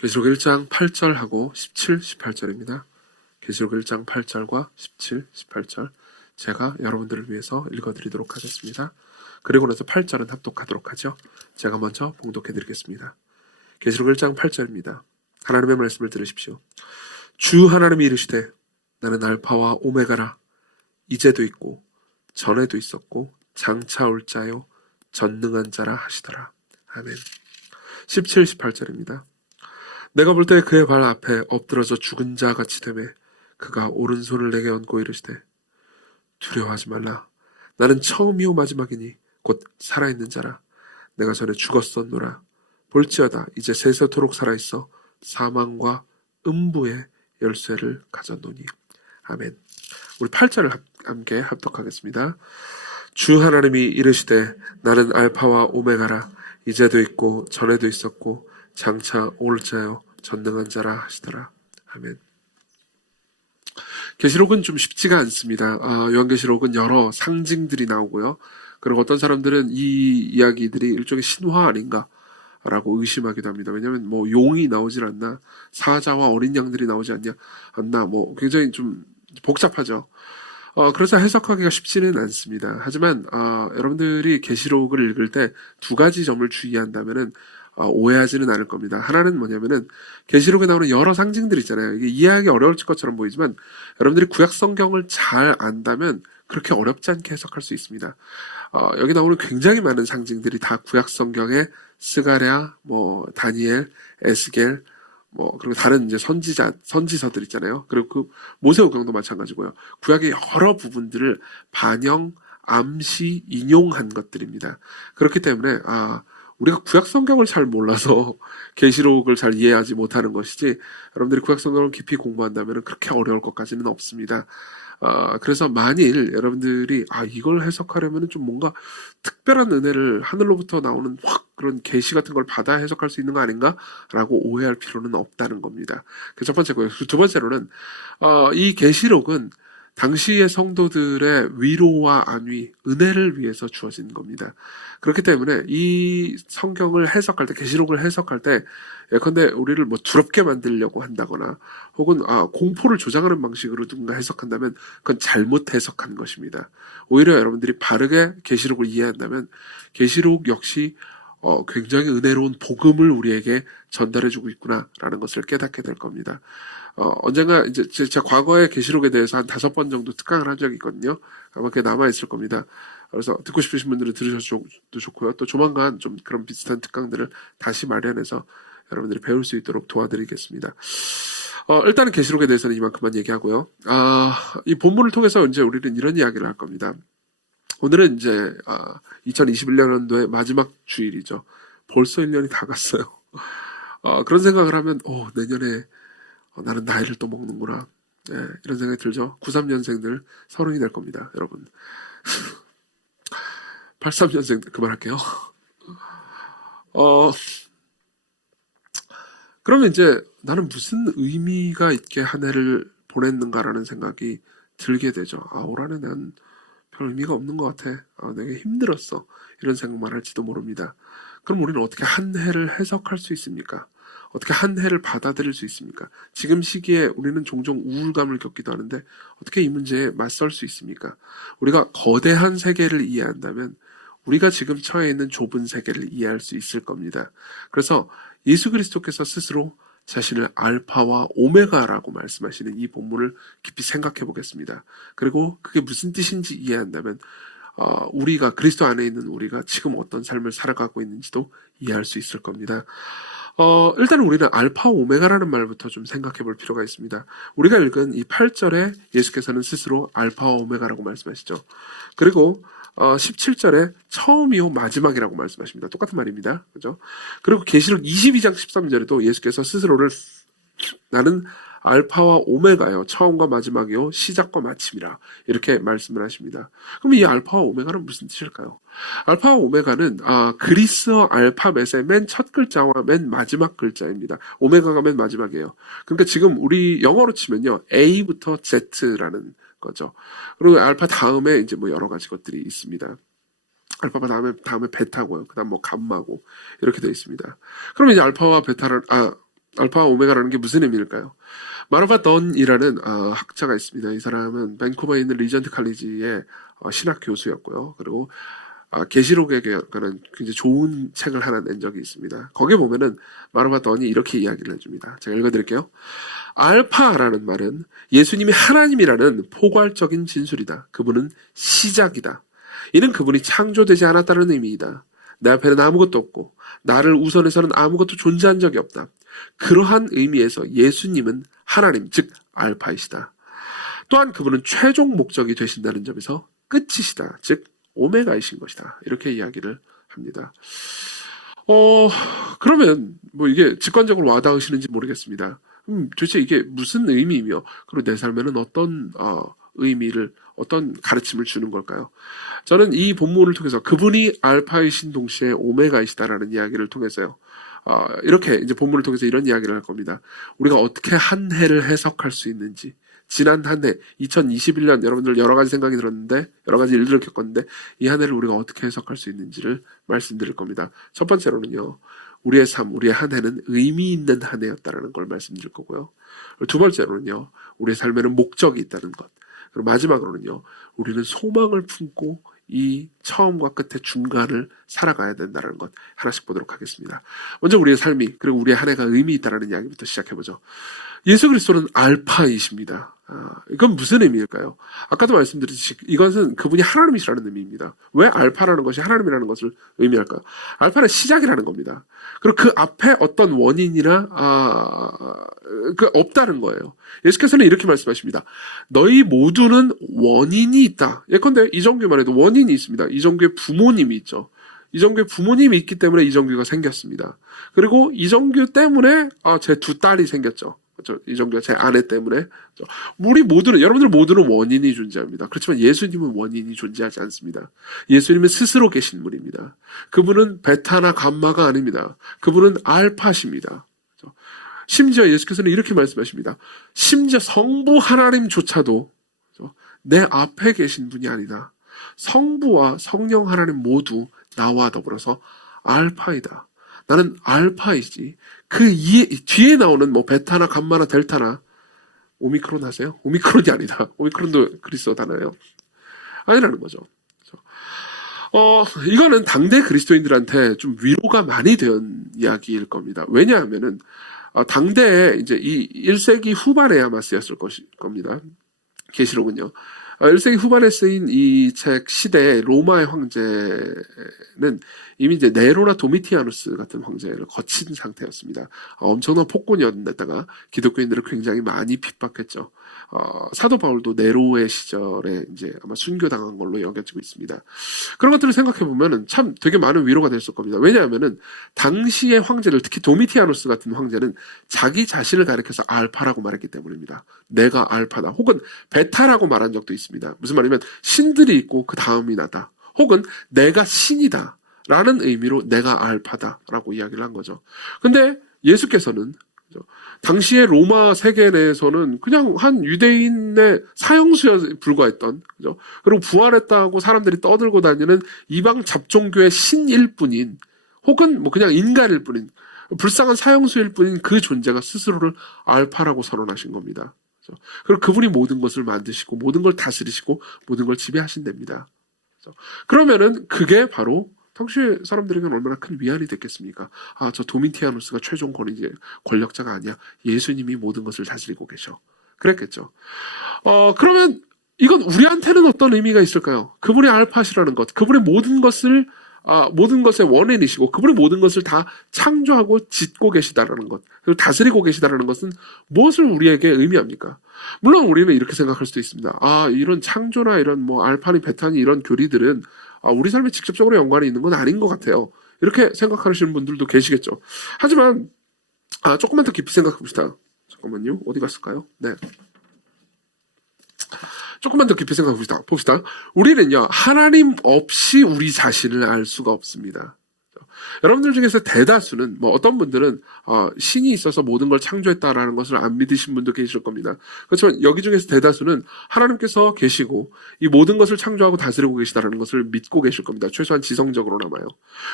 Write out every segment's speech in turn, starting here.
계시록 1장 8절하고 17, 18절입니다. 계시록 1장 8절과 17, 18절 제가 여러분들을 위해서 읽어드리도록 하겠습니다. 그리고 나서 8절은 합독하도록 하죠. 제가 먼저 봉독해드리겠습니다. 계시록 1장 8절입니다. 하나님의 말씀을 들으십시오. 주 하나님이 이르시되 나는 알파와 오메가라. 이제도 있고 전에도 있었고 장차 올 자요 전능한 자라 하시더라. 아멘. 17, 18절입니다. 내가 볼 때 그의 발 앞에 엎드러져 죽은 자 같이 되매 그가 오른손을 내게 얹고 이르시되 두려워하지 말라. 나는 처음이요 마지막이니 곧 살아있는 자라. 내가 전에 죽었었노라. 볼지어다 이제 세세토록 살아있어 사망과 음부의 열쇠를 가졌노니. 아멘. 우리 8절을 함께 합독하겠습니다. 주 하나님이 이르시되 나는 알파와 오메가라. 이제도 있고 전에도 있었고 장차 올 자요 전능한 자라 하시더라. 아멘. 계시록은 좀 쉽지가 않습니다. 요한계시록은 여러 상징들이 나오고요. 그리고 어떤 사람들은 이 이야기들이 일종의 신화 아닌가 라고 의심하기도 합니다. 왜냐하면 뭐 용이 나오질 않나, 사자와 어린 양들이 나오지 않나, 뭐 굉장히 좀 복잡하죠. 그래서 해석하기가 쉽지는 않습니다. 하지만 여러분들이 계시록을 읽을 때 두 가지 점을 주의한다면은 오해하지는 않을 겁니다. 하나는 뭐냐면은 계시록에 나오는 여러 상징들 있잖아요. 이게 이해하기 어려울 것처럼 보이지만 여러분들이 구약 성경을 잘 안다면 그렇게 어렵지 않게 해석할 수 있습니다. 여기 나오는 굉장히 많은 상징들이 다 구약 성경의 스가랴, 뭐 다니엘, 에스겔, 뭐 그리고 다른 이제 선지서들 있잖아요. 그리고 그 모세오경도 마찬가지고요. 구약의 여러 부분들을 반영, 암시, 인용한 것들입니다. 그렇기 때문에 우리가 구약 성경을 잘 몰라서 계시록을 잘 이해하지 못하는 것이지, 여러분들이 구약 성경을 깊이 공부한다면 그렇게 어려울 것까지는 없습니다. 그래서 만일 여러분들이 이걸 해석하려면 좀 뭔가 특별한 은혜를 하늘로부터 나오는 확 그런 계시 같은 걸 받아 해석할 수 있는 거 아닌가? 라고 오해할 필요는 없다는 겁니다. 그 첫 번째고요. 두 번째로는 이 계시록은 당시의 성도들의 위로와 안위, 은혜를 위해서 주어진 겁니다. 그렇기 때문에 이 성경을 해석할 때, 계시록을 해석할 때 예컨대 우리를 뭐 두렵게 만들려고 한다거나 혹은 공포를 조장하는 방식으로 누군가 해석한다면 그건 잘못 해석한 것입니다. 오히려 여러분들이 바르게 계시록을 이해한다면 계시록 역시 굉장히 은혜로운 복음을 우리에게 전달해주고 있구나라는 것을 깨닫게 될 겁니다. 언젠가 이제 제가 과거에 계시록에 대해서 한 5번 정도 특강을 한 적이 있거든요. 아마 그게 남아있을 겁니다. 그래서 듣고 싶으신 분들은 들으셔도 좋고요. 또 조만간 좀 그런 비슷한 특강들을 다시 마련해서 여러분들이 배울 수 있도록 도와드리겠습니다. 일단은 계시록에 대해서는 이만큼만 얘기하고요. 이 본문을 통해서 이제 우리는 이런 이야기를 할 겁니다. 오늘은 이제 2021년도의 마지막 주일이죠. 벌써 1년이 다 갔어요. 그런 생각을 하면 내년에 나는 나이를 또 먹는구나. 이런 생각이 들죠. 93년생들 30이 될 겁니다, 여러분. 83년생들 그만할게요. 그러면 이제 나는 무슨 의미가 있게 한 해를 보냈는가라는 생각이 들게 되죠. 올 한해 난 별 의미가 없는 것 같아. 내가 힘들었어. 이런 생각만 할지도 모릅니다. 그럼 우리는 어떻게 한 해를 해석할 수 있습니까? 어떻게 한 해를 받아들일 수 있습니까? 지금 시기에 우리는 종종 우울감을 겪기도 하는데 어떻게 이 문제에 맞설 수 있습니까? 우리가 거대한 세계를 이해한다면 우리가 지금 처해 있는 좁은 세계를 이해할 수 있을 겁니다. 그래서 예수 그리스도께서 스스로 자신을 알파와 오메가라고 말씀하시는 이 본문을 깊이 생각해 보겠습니다. 그리고 그게 무슨 뜻인지 이해한다면 우리가 그리스도 안에 있는 우리가 지금 어떤 삶을 살아가고 있는지도 이해할 수 있을 겁니다. 일단 우리는 알파 오메가라는 말부터 좀 생각해 볼 필요가 있습니다. 우리가 읽은 이 8절에 예수께서는 스스로 알파와 오메가라고 말씀하시죠. 그리고 17절에 처음이요 마지막이라고 말씀하십니다. 똑같은 말입니다. 그죠? 그리고 계시록 22장 13절에도 예수께서 스스로를 나는 알파와 오메가요, 처음과 마지막이요, 시작과 마침이라 이렇게 말씀을 하십니다. 그럼 이 알파와 오메가는 무슨 뜻일까요? 알파와 오메가는 그리스어 알파벳의 맨 첫 글자와 맨 마지막 글자입니다. 오메가가 맨 마지막이에요. 그러니까 지금 우리 영어로 치면요, A부터 Z라는 거죠. 그리고 알파 다음에 이제 뭐 여러 가지 것들이 있습니다. 알파가 다음에 베타고요. 그다음 뭐 감마고 이렇게 되어 있습니다. 그럼 이제 알파와 베타를 알파와 오메가라는 게 무슨 의미일까요? 마르바 던이라는 학자가 있습니다. 이 사람은 밴쿠버에 있는 리전트 칼리지의 신학 교수였고요. 그리고 계시록에 관한 굉장히 좋은 책을 하나 낸 적이 있습니다. 거기에 보면은 마르바 던이 이렇게 이야기를 해줍니다. 제가 읽어드릴게요. 알파라는 말은 예수님이 하나님이라는 포괄적인 진술이다. 그분은 시작이다. 이는 그분이 창조되지 않았다는 의미이다. 내 앞에는 아무것도 없고 나를 우선해서는 아무것도 존재한 적이 없다. 그러한 의미에서 예수님은 하나님, 즉 알파이시다. 또한 그분은 최종 목적이 되신다는 점에서 끝이시다. 즉 오메가이신 것이다. 이렇게 이야기를 합니다. 그러면 뭐 이게 직관적으로 와닿으시는지 모르겠습니다. 도대체 이게 무슨 의미이며 그리고 내 삶에는 어떤 의미를 어떤 가르침을 주는 걸까요? 저는 이 본문을 통해서 그분이 알파이신 동시에 오메가이시다라는 이야기를 통해서요. 이렇게 이제 본문을 통해서 이런 이야기를 할 겁니다. 우리가 어떻게 한 해를 해석할 수 있는지, 지난 한 해, 2021년 여러분들 여러 가지 생각이 들었는데, 여러 가지 일들을 겪었는데, 이 한 해를 우리가 어떻게 해석할 수 있는지를 말씀드릴 겁니다. 첫 번째로는요, 우리의 삶, 우리의 한 해는 의미 있는 한 해였다는 걸 말씀드릴 거고요. 두 번째로는요, 우리의 삶에는 목적이 있다는 것. 그리고 마지막으로는요, 우리는 소망을 품고 이 처음과 끝의 중간을 살아가야 된다는 것 하나씩 보도록 하겠습니다. 먼저 우리의 삶이 그리고 우리의 한 해가 의미 있다는 이야기부터 시작해보죠. 예수 그리스도는 알파이십니다. 이건 무슨 의미일까요? 아까도 말씀드렸듯이 이것은 그분이 하나님이시라는 의미입니다. 왜 알파라는 것이 하나님이라는 것을 의미할까요? 알파는 시작이라는 겁니다. 그리고 그 앞에 어떤 원인이나 없다는 거예요. 예수께서는 이렇게 말씀하십니다. 너희 모두는 원인이 있다. 예컨대 이정규만 해도 원인이 있습니다. 이정규의 부모님이 있죠. 이정규의 부모님이 있기 때문에 이정규가 생겼습니다. 그리고 이정규 때문에 제 두 딸이 생겼죠. 이정규가 제 아내 때문에. 우리 모두는, 여러분들 모두는 원인이 존재합니다. 그렇지만 예수님은 원인이 존재하지 않습니다. 예수님은 스스로 계신 분입니다. 그분은 베타나 감마가 아닙니다. 그분은 알파십니다. 심지어 예수께서는 이렇게 말씀하십니다. 심지어 성부 하나님조차도 내 앞에 계신 분이 아니다. 성부와 성령 하나님 모두 나와 더불어서 알파이다. 나는 알파이지. 그 뒤에 나오는 뭐 베타나 감마나 델타나 오미크론 하세요? 오미크론이 아니다. 오미크론도 그리스도 단어예요. 아니라는 거죠. 이거는 당대 그리스도인들한테 좀 위로가 많이 된 이야기일 겁니다. 왜냐하면은 당대에 이제 이 1세기 후반에 아마 쓰였을 겁니다. 계시록은요. 1세기 후반에 쓰인 이 책 시대의 로마의 황제는 이미 이제 네로나 도미티아누스 같은 황제를 거친 상태였습니다. 엄청난 폭군이었는데다가 기독교인들을 굉장히 많이 핍박했죠. 사도 바울도 네로의 시절에 이제 아마 순교당한 걸로 여겨지고 있습니다. 그런 것들을 생각해 보면은 참 되게 많은 위로가 됐을 겁니다. 왜냐하면은 당시의 황제들, 특히 도미티아누스 같은 황제는 자기 자신을 가리켜서 알파라고 말했기 때문입니다. 내가 알파다. 혹은 베타라고 말한 적도 있습니다. 무슨 말이냐면 신들이 있고 그 다음이 나다. 혹은 내가 신이다. 라는 의미로 내가 알파다라고 이야기를 한 거죠. 근데 예수께서는 당시의 로마 세계 내에서는 그냥 한 유대인의 사형수에 불과했던, 그죠? 그리고 부활했다고 사람들이 떠들고 다니는 이방 잡종교의 신일 뿐인, 혹은 뭐 그냥 인간일 뿐인, 불쌍한 사형수일 뿐인 그 존재가 스스로를 알파라고 선언하신 겁니다. 그죠? 그리고 그분이 모든 것을 만드시고 모든 걸 다스리시고 모든 걸 지배하신답니다. 그죠? 그러면은 그게 바로 당시 사람들에게는 얼마나 큰 위안이 됐겠습니까? 저 도미티아누스가 최종 권력자가 아니야. 예수님이 모든 것을 다스리고 계셔. 그랬겠죠. 그러면 이건 우리한테는 어떤 의미가 있을까요? 그분이 알파시라는 것, 그분의 모든 것의 원인이시고 그분의 모든 것을 다 창조하고 짓고 계시다라는 것, 그리고 다스리고 계시다라는 것은 무엇을 우리에게 의미합니까? 물론 우리는 이렇게 생각할 수도 있습니다. 이런 창조나 이런 뭐 알파니 베타니 이런 교리들은 우리 삶에 직접적으로 연관이 있는 건 아닌 것 같아요. 이렇게 생각하시는 분들도 계시겠죠. 하지만 조금만 더 깊이 생각해 봅시다. 잠깐만요. 어디 갔을까요? 네. 조금만 더 깊이 생각해 봅시다. 우리는요, 하나님 없이 우리 자신을 알 수가 없습니다. 여러분들 중에서 대다수는 뭐 어떤 분들은 신이 있어서 모든 걸 창조했다라는 것을 안 믿으신 분도 계실 겁니다. 그렇지만 여기 중에서 대다수는 하나님께서 계시고 이 모든 것을 창조하고 다스리고 계시다라는 것을 믿고 계실 겁니다. 최소한 지성적으로나마요.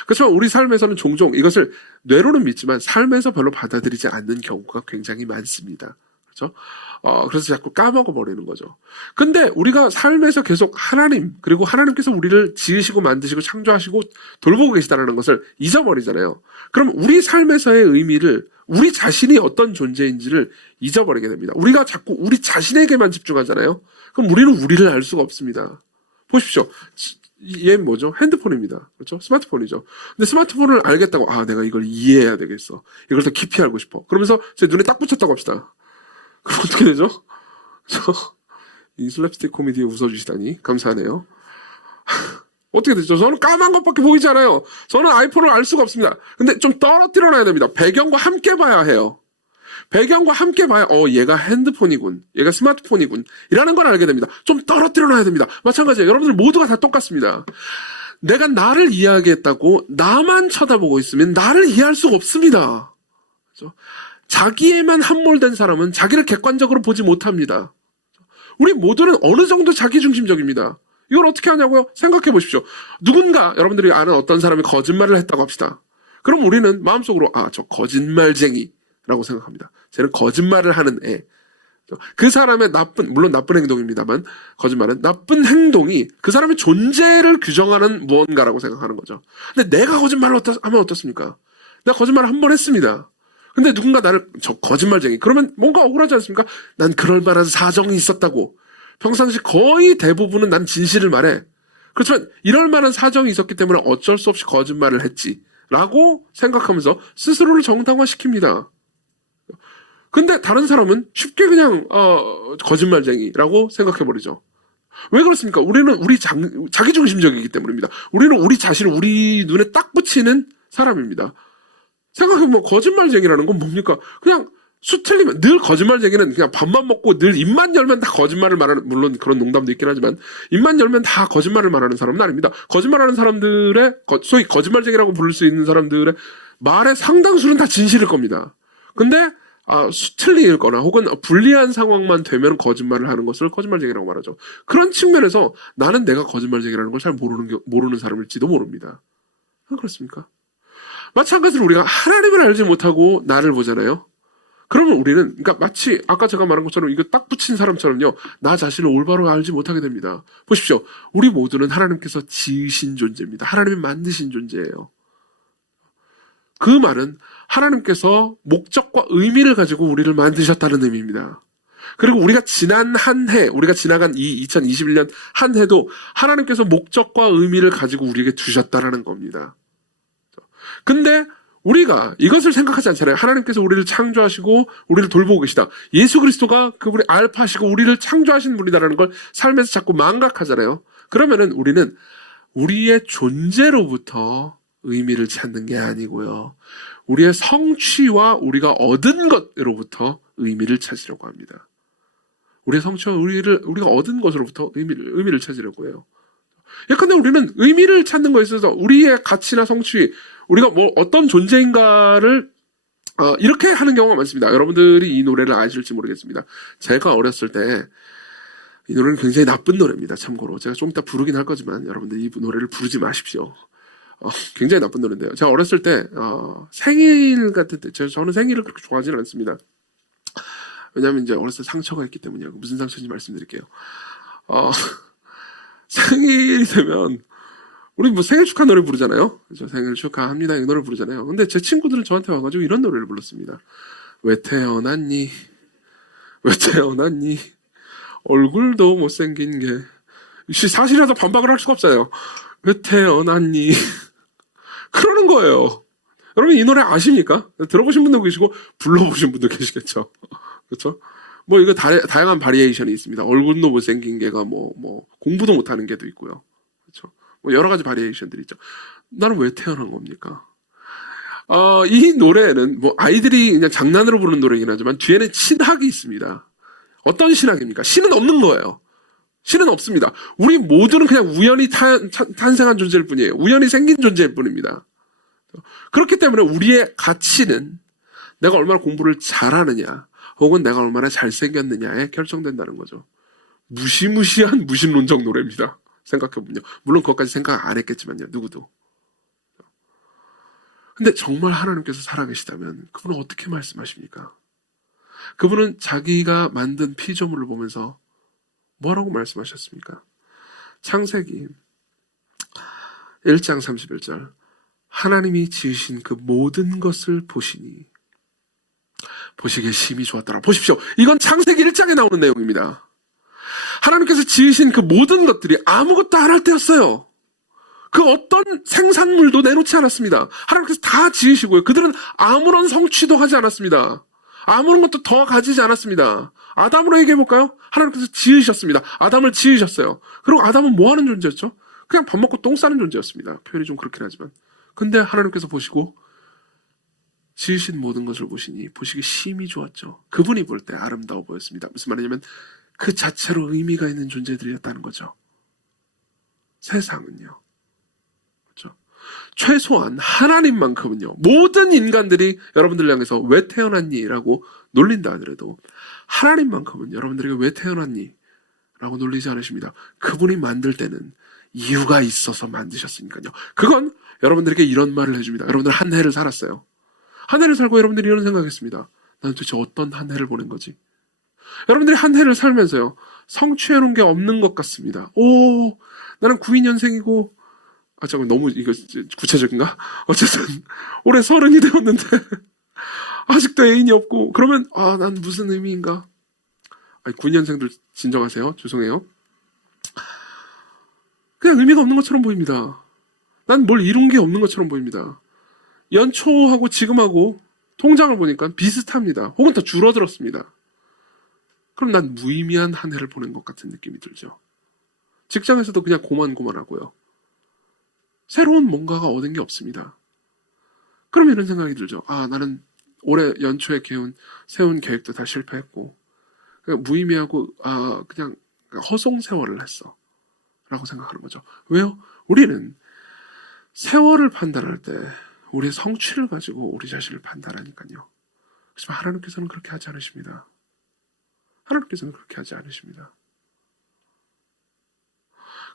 그렇지만 우리 삶에서는 종종 이것을 뇌로는 믿지만 삶에서 별로 받아들이지 않는 경우가 굉장히 많습니다. 그렇죠? 그래서 자꾸 까먹어버리는 거죠. 근데 우리가 삶에서 계속 하나님, 그리고 하나님께서 우리를 지으시고 만드시고 창조하시고 돌보고 계시다는 것을 잊어버리잖아요. 그럼 우리 삶에서의 의미를, 우리 자신이 어떤 존재인지를 잊어버리게 됩니다. 우리가 자꾸 우리 자신에게만 집중하잖아요. 그럼 우리는 우리를 알 수가 없습니다. 보십시오. 얘 뭐죠? 핸드폰입니다. 그렇죠? 스마트폰이죠. 근데 스마트폰을 알겠다고, 내가 이걸 이해해야 되겠어. 이걸 더 깊이 알고 싶어. 그러면서 제 눈에 딱 붙였다고 합시다. 그럼 어떻게 되죠? 이 슬랩스틱 코미디에 웃어주시다니 감사하네요. 어떻게 되죠? 저는 까만 것밖에 보이지 않아요. 저는 아이폰을 알 수가 없습니다. 근데 좀 떨어뜨려 놔야 됩니다. 배경과 함께 봐야 해요. 배경과 함께 봐야 얘가 핸드폰이군, 얘가 스마트폰이군 이라는 걸 알게 됩니다. 좀 떨어뜨려 놔야 됩니다. 마찬가지예요. 여러분들 모두가 다 똑같습니다. 내가 나를 이해하겠다고 나만 쳐다보고 있으면 나를 이해할 수가 없습니다. 그렇죠? 자기에만 함몰된 사람은 자기를 객관적으로 보지 못합니다. 우리 모두는 어느 정도 자기중심적입니다. 이걸 어떻게 하냐고요? 생각해 보십시오. 누군가 여러분들이 아는 어떤 사람이 거짓말을 했다고 합시다. 그럼 우리는 마음속으로 저 거짓말쟁이라고 생각합니다. 쟤는 거짓말을 하는 애. 그 사람의 물론 나쁜 행동입니다만 거짓말은 나쁜 행동이 그 사람의 존재를 규정하는 무언가라고 생각하는 거죠. 근데 내가 거짓말을 하면 어떻습니까? 내가 거짓말을 한 번 했습니다. 근데 누군가 나를 거짓말쟁이, 그러면 뭔가 억울하지 않습니까? 난 그럴 만한 사정이 있었다고. 평상시 거의 대부분은 난 진실을 말해. 그렇지만 이럴 만한 사정이 있었기 때문에 어쩔 수 없이 거짓말을 했지라고 생각하면서 스스로를 정당화시킵니다. 근데 다른 사람은 쉽게 그냥 거짓말쟁이라고 생각해버리죠. 왜 그렇습니까? 우리는 자기중심적이기 때문입니다. 우리는 우리 자신을 우리 눈에 딱 붙이는 사람입니다. 생각해보면 거짓말쟁이라는 건 뭡니까? 그냥 수틀리면, 늘 거짓말쟁이는 그냥 밥만 먹고 늘 입만 열면 다 거짓말을 말하는, 물론 그런 농담도 있긴 하지만 입만 열면 다 거짓말을 말하는 사람은 아닙니다. 거짓말하는 사람들의, 소위 거짓말쟁이라고 부를 수 있는 사람들의 말의 상당수는 다 진실일 겁니다. 근데 수틀릴 거나 혹은 불리한 상황만 되면 거짓말을 하는 것을 거짓말쟁이라고 말하죠. 그런 측면에서 나는 내가 거짓말쟁이라는 걸 잘 모르는 사람일지도 모릅니다. 그렇습니까? 마찬가지로 우리가 하나님을 알지 못하고 나를 보잖아요. 그러면 우리는, 그러니까 마치 아까 제가 말한 것처럼 이거 딱 붙인 사람처럼요, 나 자신을 올바로 알지 못하게 됩니다. 보십시오. 우리 모두는 하나님께서 지으신 존재입니다. 하나님이 만드신 존재예요. 그 말은 하나님께서 목적과 의미를 가지고 우리를 만드셨다는 의미입니다. 그리고 우리가 지난 한 해, 우리가 지나간 이 2021년 한 해도 하나님께서 목적과 의미를 가지고 우리에게 두셨다라는 겁니다. 근데 우리가 이것을 생각하지 않잖아요. 하나님께서 우리를 창조하시고 우리를 돌보고 계시다. 예수 그리스도가 그분이 알파시고 우리를 창조하신 분이다라는 걸 삶에서 자꾸 망각하잖아요. 그러면은 우리는 우리의 존재로부터 의미를 찾는 게 아니고요, 우리의 성취와 우리가 얻은 것으로부터 의미를 찾으려고 합니다. 우리의 성취와 우리가 얻은 것으로부터 의미를 찾으려고 해요. 예컨대 우리는 의미를 찾는 것에 있어서 우리의 가치나 성취, 우리가 뭐 어떤 존재인가를 이렇게 하는 경우가 많습니다. 여러분들이 이 노래를 아실지 모르겠습니다. 제가 어렸을 때 이 노래는 굉장히 나쁜 노래입니다. 참고로 제가 좀 이따 부르긴 할 거지만 여러분들 이 노래를 부르지 마십시오. 굉장히 나쁜 노래인데요. 제가 어렸을 때 생일 같은 때, 저는 생일을 그렇게 좋아하지는 않습니다. 왜냐하면 이제 어렸을 때 상처가 있기 때문이에요. 무슨 상처인지 말씀드릴게요. 생일이 되면 우리 뭐 생일 축하 노래 부르잖아요. 그렇죠? 생일 축하합니다 이 노래 부르잖아요. 근데 제 친구들은 저한테 와가지고 이런 노래를 불렀습니다. 왜 태어났니? 왜 태어났니? 얼굴도 못생긴 게, 사실이라도 반박을 할 수가 없어요. 왜 태어났니? 그러는 거예요. 여러분 이 노래 아십니까? 들어보신 분도 계시고 불러보신 분도 계시겠죠. 그렇죠? 뭐 이거 다양한 바리에이션이 있습니다. 얼굴도 못생긴 개가 뭐 공부도 못하는 개도 있고요. 그렇죠? 뭐 여러 가지 바리에이션들이 있죠. 나는 왜 태어난 겁니까? 이 노래는 뭐 아이들이 그냥 장난으로 부르는 노래이긴 하지만 뒤에는 신학이 있습니다. 어떤 신학입니까? 신은 없는 거예요. 신은 없습니다. 우리 모두는 그냥 우연히 탄생한 존재일 뿐이에요. 우연히 생긴 존재일 뿐입니다. 그렇기 때문에 우리의 가치는 내가 얼마나 공부를 잘하느냐 혹은 내가 얼마나 잘생겼느냐에 결정된다는 거죠. 무시무시한 무신론적 노래입니다. 생각해보면요. 물론 그것까지 생각 안 했겠지만요. 누구도. 근데 정말 하나님께서 살아계시다면 그분은 어떻게 말씀하십니까? 그분은 자기가 만든 피조물을 보면서 뭐라고 말씀하셨습니까? 창세기 1장 31절 하나님이 지으신 그 모든 것을 보시니 보시기에 심히 좋았더라. 보십시오. 이건 창세기 1장에 나오는 내용입니다. 하나님께서 지으신 그 모든 것들이 아무것도 안 할 때였어요. 그 어떤 생산물도 내놓지 않았습니다. 하나님께서 다 지으시고요. 그들은 아무런 성취도 하지 않았습니다. 아무런 것도 더 가지지 않았습니다. 아담으로 얘기해볼까요? 하나님께서 지으셨습니다. 아담을 지으셨어요. 그리고 아담은 뭐 하는 존재였죠? 그냥 밥 먹고 똥 싸는 존재였습니다. 표현이 좀 그렇긴 하지만. 근데 하나님께서 보시고 지으신 모든 것을 보시니 보시기 심히 좋았죠. 그분이 볼 때 아름다워 보였습니다. 무슨 말이냐면 그 자체로 의미가 있는 존재들이었다는 거죠. 세상은요. 그렇죠? 최소한 하나님만큼은요. 모든 인간들이 여러분들을 향해서 왜 태어났니? 라고 놀린다 하더라도 하나님만큼은 여러분들에게 왜 태어났니? 라고 놀리지 않으십니다. 그분이 만들 때는 이유가 있어서 만드셨으니까요. 그건 여러분들에게 이런 말을 해줍니다. 여러분들 한 해를 살았어요. 한 해를 살고 여러분들이 이런 생각했습니다. 나는 도대체 어떤 한 해를 보낸 거지? 여러분들이 한 해를 살면서요. 성취해놓은 게 없는 것 같습니다. 오, 나는 92년생이고 잠깐 너무 이거 구체적인가? 어쨌든 올해 30이 되었는데 아직도 애인이 없고 그러면 난 무슨 의미인가? 92년생들 진정하세요. 죄송해요. 그냥 의미가 없는 것처럼 보입니다. 난 뭘 이룬 게 없는 것처럼 보입니다. 연초하고 지금하고 통장을 보니까 비슷합니다. 혹은 더 줄어들었습니다. 그럼 난 무의미한 한 해를 보낸 것 같은 느낌이 들죠. 직장에서도 그냥 고만고만하고요. 새로운 뭔가가 얻은 게 없습니다. 그럼 이런 생각이 들죠. 나는 올해 연초에 세운 계획도 다 실패했고 그냥 무의미하고 그냥 허송 세월을 했어 라고 생각하는 거죠. 왜요? 우리는 세월을 판단할 때 우리의 성취를 가지고 우리 자신을 판단하니까요. 하지만 하나님께서는 그렇게 하지 않으십니다. 하나님께서는 그렇게 하지 않으십니다.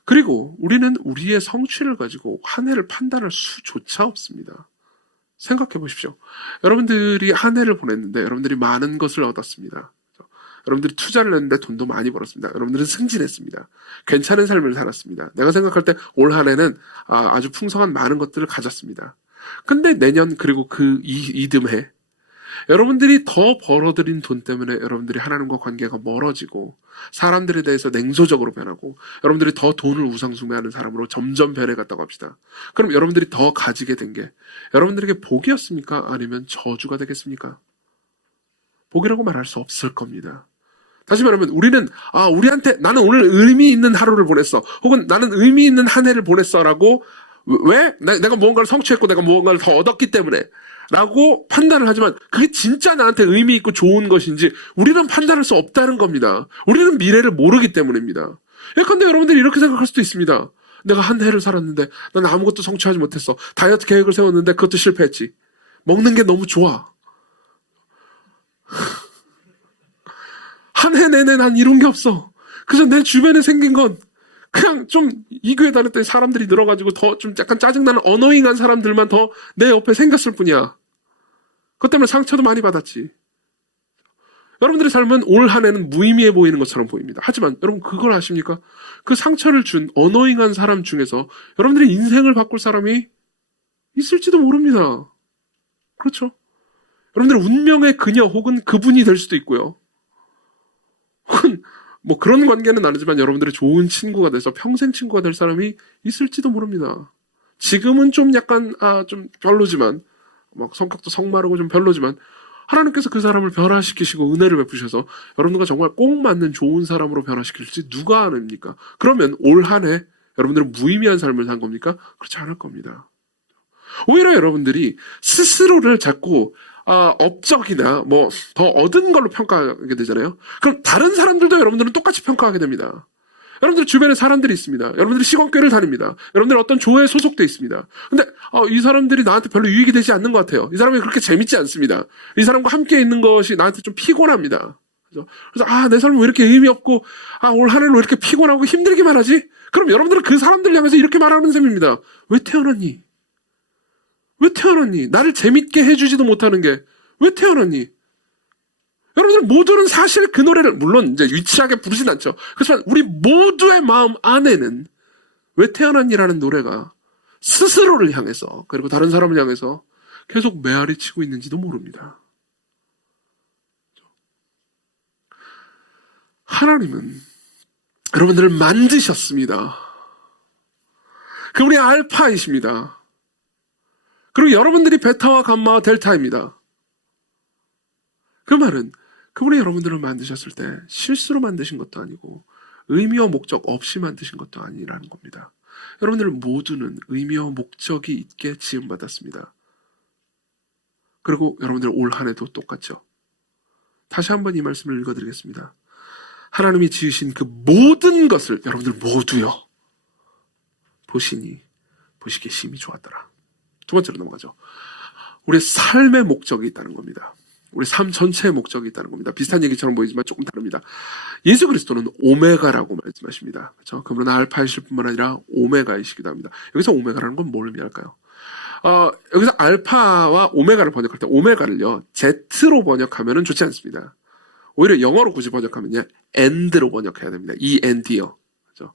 그리고 우리는 우리의 성취를 가지고 한 해를 판단할 수조차 없습니다. 생각해 보십시오. 여러분들이 한 해를 보냈는데 여러분들이 많은 것을 얻었습니다. 여러분들이 투자를 했는데 돈도 많이 벌었습니다. 여러분들은 승진했습니다. 괜찮은 삶을 살았습니다. 내가 생각할 때 올 한 해는 아주 풍성한 많은 것들을 가졌습니다. 근데 내년 그리고 그 이듬해 여러분들이 더 벌어들인 돈 때문에 여러분들이 하나님과 관계가 멀어지고 사람들에 대해서 냉소적으로 변하고 여러분들이 더 돈을 우상숭배하는 사람으로 점점 변해갔다고 합시다. 그럼 여러분들이 더 가지게 된 게 여러분들에게 복이었습니까? 아니면 저주가 되겠습니까? 복이라고 말할 수 없을 겁니다. 다시 말하면 우리는 우리한테 나는 오늘 의미 있는 하루를 보냈어. 혹은 나는 의미 있는 한 해를 보냈어 라고 왜? 내가 무언가를 성취했고 내가 무언가를 더 얻었기 때문에 라고 판단을 하지만 그게 진짜 나한테 의미 있고 좋은 것인지 우리는 판단할 수 없다는 겁니다. 우리는 미래를 모르기 때문입니다. 예컨대 여러분들이 이렇게 생각할 수도 있습니다. 내가 한 해를 살았는데 난 아무것도 성취하지 못했어. 다이어트 계획을 세웠는데 그것도 실패했지. 먹는 게 너무 좋아. 한 해 내내 난 이룬 게 없어. 그래서 내 주변에 생긴 건 그냥 좀 이 교회 다녔더니 사람들이 늘어가지고 더 좀 약간 짜증나는 어노잉한 사람들만 더 내 옆에 생겼을 뿐이야. 그것 때문에 상처도 많이 받았지. 여러분들의 삶은 올 한 해는 무의미해 보이는 것처럼 보입니다. 하지만 여러분 그걸 아십니까? 그 상처를 준 어노잉한 사람 중에서 여러분들의 인생을 바꿀 사람이 있을지도 모릅니다. 그렇죠? 여러분들의 운명의 그녀 혹은 그분이 될 수도 있고요. 혹은 뭐 그런 관계는 아니지만 여러분들의 좋은 친구가 돼서 평생 친구가 될 사람이 있을지도 모릅니다. 지금은 좀 약간 좀 별로지만 막 성격도 성마르고 좀 별로지만 하나님께서 그 사람을 변화시키시고 은혜를 베푸셔서 여러분들과 정말 꼭 맞는 좋은 사람으로 변화시킬지 누가 아닙니까? 그러면 올 한 해 여러분들은 무의미한 삶을 산 겁니까? 그렇지 않을 겁니다. 오히려 여러분들이 스스로를 자꾸 업적이나 뭐 더 얻은 걸로 평가하게 되잖아요. 그럼 다른 사람들도 여러분들은 똑같이 평가하게 됩니다. 여러분들 주변에 사람들이 있습니다. 여러분들이 시건교회를 다닙니다. 여러분들 어떤 조회에 소속돼 있습니다. 근데 이 사람들이 나한테 별로 유익이 되지 않는 것 같아요. 이 사람이 그렇게 재밌지 않습니다. 이 사람과 함께 있는 것이 나한테 좀 피곤합니다. 그래서 내 삶은 왜 이렇게 의미 없고 올 한 해는 왜 이렇게 피곤하고 힘들기만 하지? 그럼 여러분들은 그 사람들 향해서 이렇게 말하는 셈입니다. 왜 태어났니? 왜 태어났니? 나를 재밌게 해주지도 못하는 게 왜 태어났니? 여러분들 모두는 사실 그 노래를 물론 이제 유치하게 부르진 않죠. 그렇지만 우리 모두의 마음 안에는 왜 태어났니라는 노래가 스스로를 향해서 그리고 다른 사람을 향해서 계속 메아리 치고 있는지도 모릅니다. 하나님은 여러분들을 만드셨습니다. 그분이 알파이십니다. 그리고 여러분들이 베타와 감마와 델타입니다. 그 말은 그분이 여러분들을 만드셨을 때 실수로 만드신 것도 아니고 의미와 목적 없이 만드신 것도 아니라는 겁니다. 여러분들 모두는 의미와 목적이 있게 지음받았습니다. 그리고 여러분들 올 한 해도 똑같죠. 다시 한번 이 말씀을 읽어드리겠습니다. 하나님이 지으신 그 모든 것을 여러분들 모두요 보시기에 심히 좋았더라. 두 번째로 넘어가죠. 우리의 삶의 목적이 있다는 겁니다. 우리 삶 전체의 목적이 있다는 겁니다. 비슷한 얘기처럼 보이지만 조금 다릅니다. 예수 그리스도는 오메가라고 말씀하십니다. 그렇죠? 그분은 알파이실 뿐만 아니라 오메가이시기도 합니다. 여기서 오메가라는 건 뭘 의미할까요? 여기서 알파와 오메가를 번역할 때 오메가를요 Z로 번역하면 좋지 않습니다. 오히려 영어로 굳이 번역하면요 end로 번역해야 됩니다. end요. 그렇죠?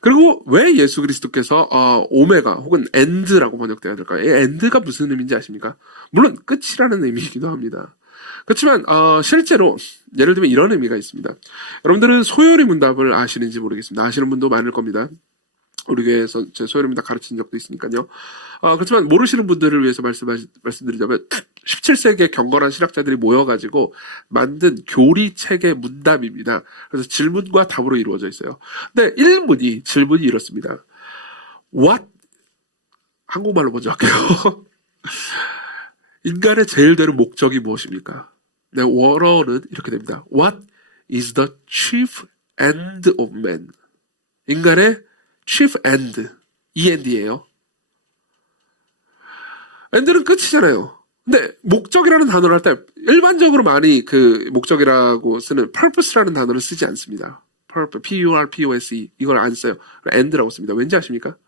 그리고 왜 예수 그리스도께서 오메가 혹은 end라고 번역돼야 될까요? 이 end가 무슨 의미인지 아십니까? 물론 끝이라는 의미이기도 합니다. 그렇지만 실제로 예를 들면 이런 의미가 있습니다. 여러분들은 소요리 문답을 아시는지 모르겠습니다. 아시는 분도 많을 겁니다. 우리 교회에서 제 소요리 문답 가르친 적도 있으니까요. 그렇지만 모르시는 분들을 위해서 말씀드리자면 17세기에 경건한 신학자들이 모여가지고 만든 교리책의 문답입니다. 그래서 질문과 답으로 이루어져 있어요. 근데 질문이 이렇습니다. 한국말로 먼저 할게요. 인간의 제일 되는 목적이 무엇입니까? 네, 원어는 이렇게 됩니다. What is the chief end of man? 인간의 chief end, end이에요. end는 끝이잖아요. 근데 목적이라는 단어를 할 때 일반적으로 많이 그 목적이라고 쓰는 purpose라는 단어를 쓰지 않습니다. P-U-R-P-O-S-E 이걸 안 써요. end라고 씁니다. 왠지 아십니까?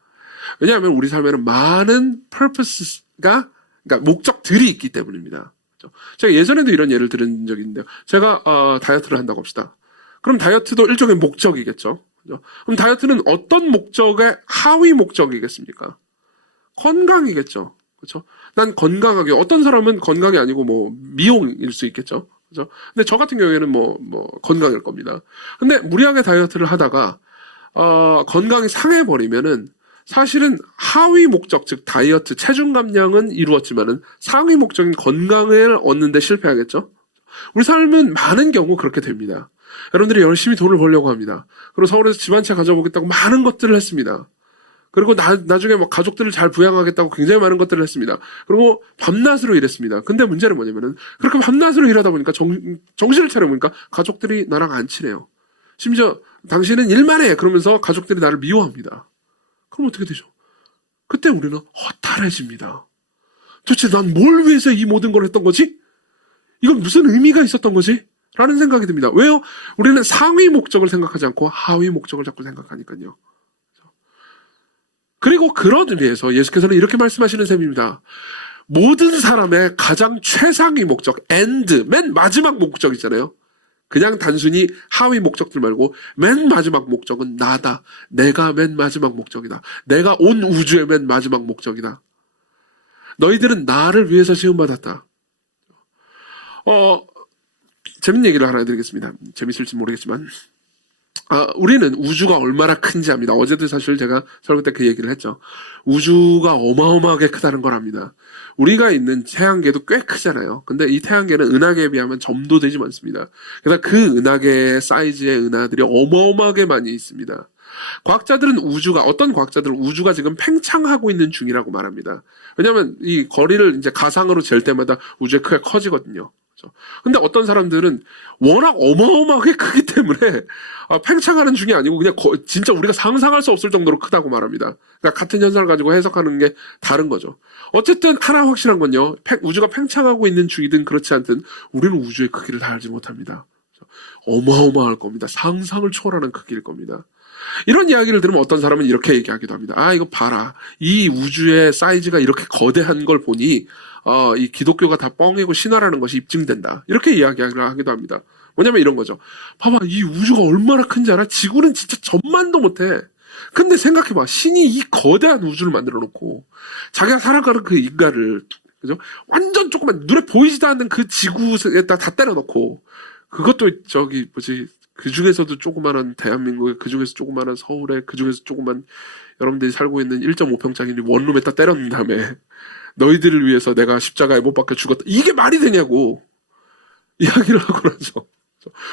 왜냐하면 우리 삶에는 많은 purposes가 그러니까 목적들이 있기 때문입니다. 제가 예전에도 이런 예를 들은 적이 있는데요. 제가 다이어트를 한다고 합시다. 그럼 다이어트도 일종의 목적이겠죠. 그럼 다이어트는 어떤 목적의 하위 목적이겠습니까? 건강이겠죠. 그렇죠? 난 건강하게 어떤 사람은 건강이 아니고 뭐 미용일 수 있겠죠. 그렇죠? 근데 저 같은 경우에는 뭐 건강일 겁니다. 근데 무리하게 다이어트를 하다가 건강이 상해 버리면은 사실은 하위 목적, 즉 다이어트, 체중 감량은 이루었지만은 상위 목적인 건강을 얻는 데 실패하겠죠? 우리 삶은 많은 경우 그렇게 됩니다. 여러분들이 열심히 돈을 벌려고 합니다. 그리고 서울에서 집 한 채 가져보겠다고 많은 것들을 했습니다. 그리고 나중에 막 가족들을 잘 부양하겠다고 굉장히 많은 것들을 했습니다. 그리고 밤낮으로 일했습니다. 근데 문제는 뭐냐면은 그렇게 밤낮으로 일하다 보니까 정신을 차려보니까 가족들이 나랑 안 친해요. 심지어 당신은 일만 해! 그러면서 가족들이 나를 미워합니다. 그럼 어떻게 되죠? 그때 우리는 허탈해집니다. 도대체 난 뭘 위해서 이 모든 걸 했던 거지? 이건 무슨 의미가 있었던 거지? 라는 생각이 듭니다. 왜요? 우리는 상위 목적을 생각하지 않고 하위 목적을 자꾸 생각하니까요. 그리고 그런 의미에서 예수께서는 이렇게 말씀하시는 셈입니다. 모든 사람의 가장 최상위 목적, end, 맨 마지막 목적 있잖아요. 그냥 단순히 하위 목적들 말고 맨 마지막 목적은 나다. 내가 맨 마지막 목적이다. 내가 온 우주의 맨 마지막 목적이다. 너희들은 나를 위해서 지음받았다. 재밌는 얘기를 하나 해드리겠습니다. 재밌을지 모르겠지만 우리는 우주가 얼마나 큰지 압니다. 어제도 사실 제가 설교 때 그 얘기를 했죠. 우주가 어마어마하게 크다는 걸 압니다. 우리가 있는 태양계도 꽤 크잖아요. 근데 이 태양계는 은하계에 비하면 점도 되지 않습니다. 그래서 그 은하계 사이즈의 은하들이 어마어마하게 많이 있습니다. 어떤 과학자들은 우주가 지금 팽창하고 있는 중이라고 말합니다. 왜냐하면 이 거리를 이제 가상으로 잴 때마다 우주의 크기가 커지거든요. 근데 어떤 사람들은 워낙 어마어마하게 크기 때문에 팽창하는 중이 아니고 그냥 진짜 우리가 상상할 수 없을 정도로 크다고 말합니다. 그러니까 같은 현상을 가지고 해석하는 게 다른 거죠. 어쨌든 하나 확실한 건요. 우주가 팽창하고 있는 중이든 그렇지 않든 우리는 우주의 크기를 다 알지 못합니다. 어마어마할 겁니다. 상상을 초월하는 크기일 겁니다. 이런 이야기를 들으면 어떤 사람은 이렇게 얘기하기도 합니다. 이거 봐라. 이 우주의 사이즈가 이렇게 거대한 걸 보니 이 기독교가 다 뻥이고 신화라는 것이 입증된다. 이렇게 이야기를 하기도 합니다. 뭐냐면 이런 거죠. 봐봐, 이 우주가 얼마나 큰지 알아? 지구는 진짜 전만도 못해. 근데 생각해봐. 신이 이 거대한 우주를 만들어 놓고 자기가 살아가는 그 인간을, 그죠? 완전 조그만 눈에 보이지도 않는 그 지구에다 다 때려 넣고, 그것도 그 중에서도 조그만한 대한민국에, 그 중에서 조그만한 서울에, 그 중에서 조그만 여러분들이 살고 있는 1.5평짜리 원룸에다 때려 넣은 다음에 너희들을 위해서 내가 십자가에 못 박혀 죽었다. 이게 말이 되냐고 이야기를 하고 나죠.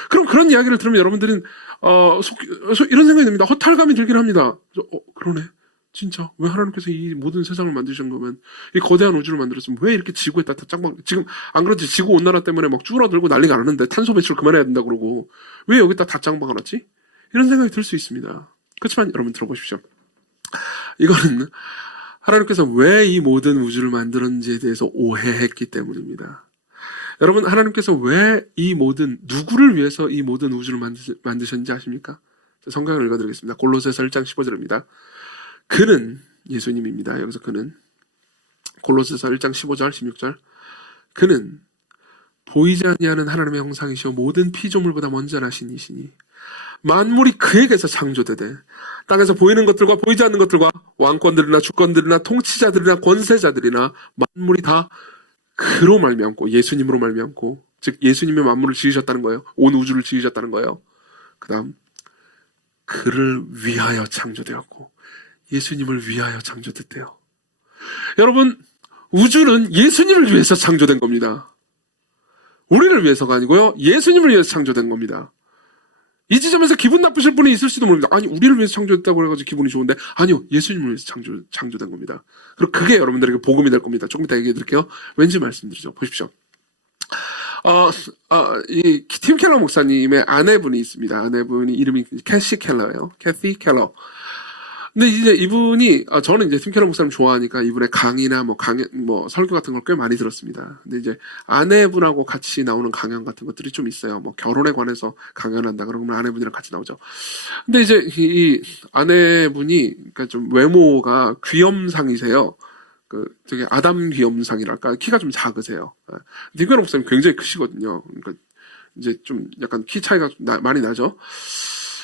그럼 그런 이야기를 들으면 여러분들은 이런 생각이 듭니다. 허탈감이 들긴 합니다. 그러네. 진짜 왜 하나님께서 이 모든 세상을 만드신 거면, 이 거대한 우주를 만들었으면 왜 이렇게 지구에다 지금 안 그렇지, 지구 온난화 때문에 막 줄어들고 난리가 나는데 탄소 배출 그만해야 된다 그러고 왜 여기다 다 짱박아놨지? 이런 생각이 들 수 있습니다. 그렇지만 여러분 들어보십시오. 이거는 하나님께서 왜 이 모든 우주를 만들었는지에 대해서 오해했기 때문입니다. 여러분, 하나님께서 왜 누구를 위해서 이 모든 우주를 만드셨는지 아십니까? 성경을 읽어드리겠습니다. 골로새서 1장 15절입니다. 그는, 예수님입니다. 여기서 그는, 골로새서 1장 15절 16절, 그는 보이지 아니하는 하나님의 형상이시오 모든 피조물보다 먼저 나신 이시니 만물이 그에게서 창조되되 땅에서 보이는 것들과 보이지 않는 것들과 왕권들이나 주권들이나 통치자들이나 권세자들이나 만물이 다 그로 말미암고, 예수님으로 말미암고, 즉 예수님이 만물을 지으셨다는 거예요. 온 우주를 지으셨다는 거예요. 그 다음 그를 위하여 창조되었고 예수님을 위하여 창조됐대요. 여러분, 우주는 예수님을 위해서 창조된 겁니다. 우리를 위해서가 아니고요, 예수님을 위해서 창조된 겁니다. 이 지점에서 기분 나쁘실 분이 있을지도 모릅니다. 아니, 우리를 위해서 창조됐다고 해가지고 기분이 좋은데, 아니요, 예수님을 위해서 창조된 겁니다. 그리고 그게 여러분들에게 복음이 될 겁니다. 조금 이따 얘기해 드릴게요. 왠지 말씀드리죠. 보십시오. 이 팀 켈러 목사님의 아내분이 있습니다. 아내분이 이름이 캐시 켈러예요. 캐시 켈러. 근데 이제 이분이, 저는 이제 팀 켈러 목사님 좋아하니까 이분의 강의나 설교 같은 걸 꽤 많이 들었습니다. 근데 이제 아내분하고 같이 나오는 강연 같은 것들이 좀 있어요. 결혼에 관해서 강연한다 그러면 아내분이랑 같이 나오죠. 근데 이제 이 아내분이, 그러니까 좀 외모가 귀염상이세요. 되게 아담 귀염상이랄까, 키가 좀 작으세요. 팀 켈러 목사님 굉장히 크시거든요. 그러니까 이제 좀 약간 키 차이가 많이 나죠.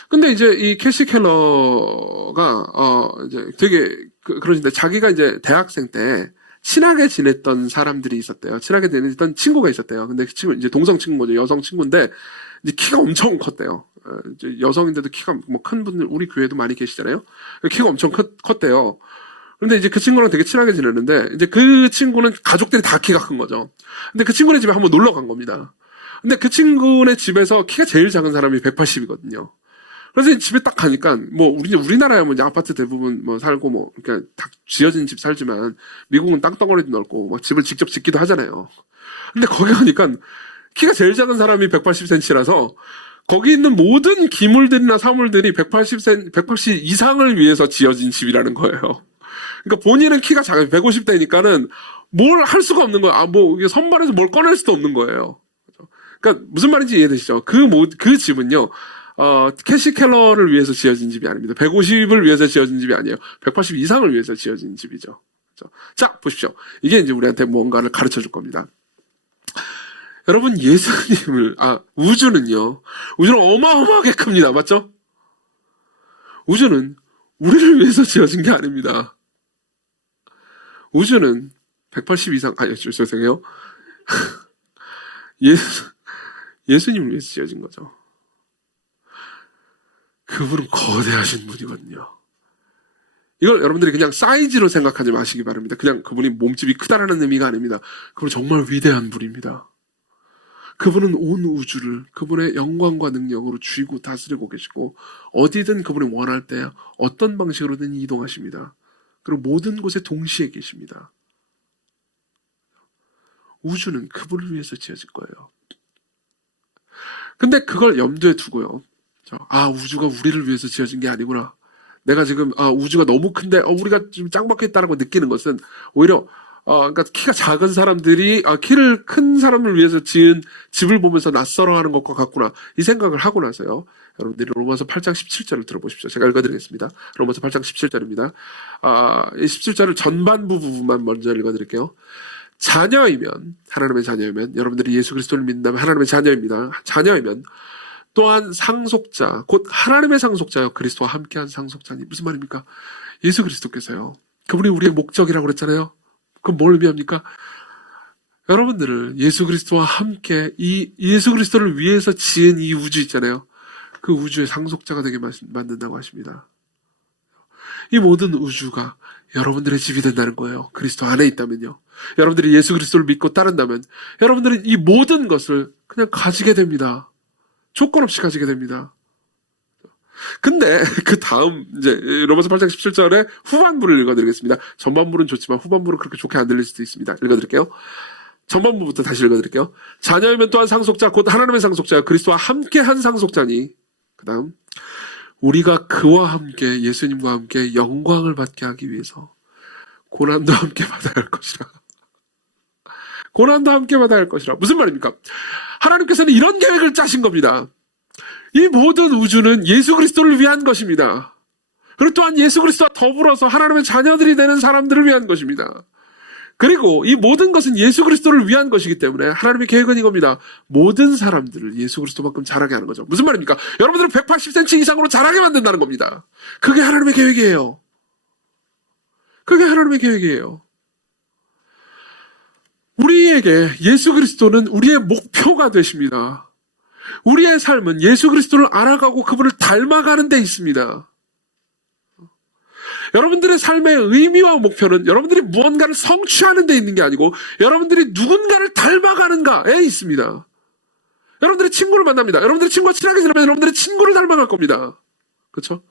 근데 이제 이 캐시 켈러가 이제 되게 그러신데, 자기가 이제 대학생 때 친하게 지냈던 사람들이 있었대요. 친하게 지냈던 친구가 있었대요. 근데 그 친구 이제 동성 친구죠. 여성 친구인데 이제 키가 엄청 컸대요. 이제 여성인데도 키가 큰 분들 우리 교회도 많이 계시잖아요. 키가 엄청 컸대요. 근데 이제 그 친구랑 되게 친하게 지냈는데, 이제 그 친구는 가족들이 다 키가 큰 거죠. 근데 그 친구네 집에 한번 놀러 간 겁니다. 근데 그 친구네 집에서 키가 제일 작은 사람이 180이거든요. 그래서 집에 딱 가니까, 우리나라야 이제 아파트 대부분 살고 그러니까 다 지어진 집 살지만, 미국은 땅덩어리도 넓고, 집을 직접 짓기도 하잖아요. 근데 거기 가니까, 키가 제일 작은 사람이 180cm라서, 거기 있는 모든 기물들이나 사물들이 180 이상을 위해서 지어진 집이라는 거예요. 그러니까 본인은 키가 작아요. 150대니까는 뭘 할 수가 없는 거예요. 선반에서 뭘 꺼낼 수도 없는 거예요. 그러니까 무슨 말인지 이해되시죠? 그 집은요, 캐시 켈러를 위해서 지어진 집이 아닙니다. 150을 위해서 지어진 집이 아니에요. 180 이상을 위해서 지어진 집이죠. 그렇죠? 자, 보십시오. 이게 이제 우리한테 뭔가를 가르쳐 줄 겁니다. 여러분, 우주는 어마어마하게 큽니다. 맞죠? 우주는 우리를 위해서 지어진 게 아닙니다. 우주는 180 이상, 죄송해요. 예수님을 위해서 지어진 거죠. 그분은 거대하신 분이거든요. 이걸 여러분들이 그냥 사이즈로 생각하지 마시기 바랍니다. 그냥 그분이 몸집이 크다라는 의미가 아닙니다. 그분은 정말 위대한 분입니다. 그분은 온 우주를 그분의 영광과 능력으로 쥐고 다스리고 계시고, 어디든 그분이 원할 때 어떤 방식으로든 이동하십니다. 그리고 모든 곳에 동시에 계십니다. 우주는 그분을 위해서 지어진 거예요. 근데 그걸 염두에 두고요. 우주가 우리를 위해서 지어진 게 아니구나. 내가 지금 우주가 너무 큰데 우리가 좀 짱박했다라고 느끼는 것은 오히려 그러니까 키가 작은 사람들이 키를 큰 사람을 위해서 지은 집을 보면서 낯설어하는 것과 같구나 이 생각을 하고 나서요. 여러분들이 로마서 8장 17절을 들어보십시오. 제가 읽어드리겠습니다. 로마서 8장 17절입니다. 이 17절을 전반부 부분만 먼저 읽어드릴게요. 하나님의 자녀이면 여러분들이 예수 그리스도를 믿는다면 하나님의 자녀입니다. 자녀이면 또한 상속자, 곧 하나님의 상속자요. 그리스도와 함께한 상속자니. 무슨 말입니까? 예수 그리스도께서요. 그분이 우리의 목적이라고 그랬잖아요. 그럼 뭘 의미합니까? 여러분들을 예수 그리스도와 함께 이 예수 그리스도를 위해서 지은 이 우주 있잖아요. 그 우주의 상속자가 되게 만든다고 하십니다. 이 모든 우주가 여러분들의 집이 된다는 거예요. 그리스도 안에 있다면요. 여러분들이 예수 그리스도를 믿고 따른다면 여러분들은 이 모든 것을 그냥 가지게 됩니다. 조건 없이 가지게 됩니다. 근데 그 다음 이제 로마서 8장 17절에 후반부를 읽어드리겠습니다. 전반부는 좋지만 후반부는 그렇게 좋게 안 들릴 수도 있습니다. 읽어드릴게요. 전반부부터 다시 읽어드릴게요. 자녀이면 또한 상속자 곧 하나님의 상속자요 그리스도와 함께한 상속자니. 그 다음 우리가 그와 함께 예수님과 함께 영광을 받게 하기 위해서 고난도 함께 받아야 할 것이라. 고난도 함께 받아야 할 것이라. 무슨 말입니까? 하나님께서는 이런 계획을 짜신 겁니다. 이 모든 우주는 예수 그리스도를 위한 것입니다. 그리고 또한 예수 그리스도와 더불어서 하나님의 자녀들이 되는 사람들을 위한 것입니다. 그리고 이 모든 것은 예수 그리스도를 위한 것이기 때문에 하나님의 계획은 이겁니다. 모든 사람들을 예수 그리스도만큼 자라게 하는 거죠. 무슨 말입니까? 여러분들을 180cm 이상으로 자라게 만든다는 겁니다. 그게 하나님의 계획이에요. 그게 하나님의 계획이에요. 우리에게 예수 그리스도는 우리의 목표가 되십니다. 우리의 삶은 예수 그리스도를 알아가고 그분을 닮아가는 데 있습니다. 여러분들의 삶의 의미와 목표는 여러분들이 무언가를 성취하는 데 있는 게 아니고 여러분들이 누군가를 닮아가는가에 있습니다. 여러분들이 친구를 만납니다. 여러분들이 친구와 친하게 지내면 여러분들이 친구를 닮아갈 겁니다. 그렇죠?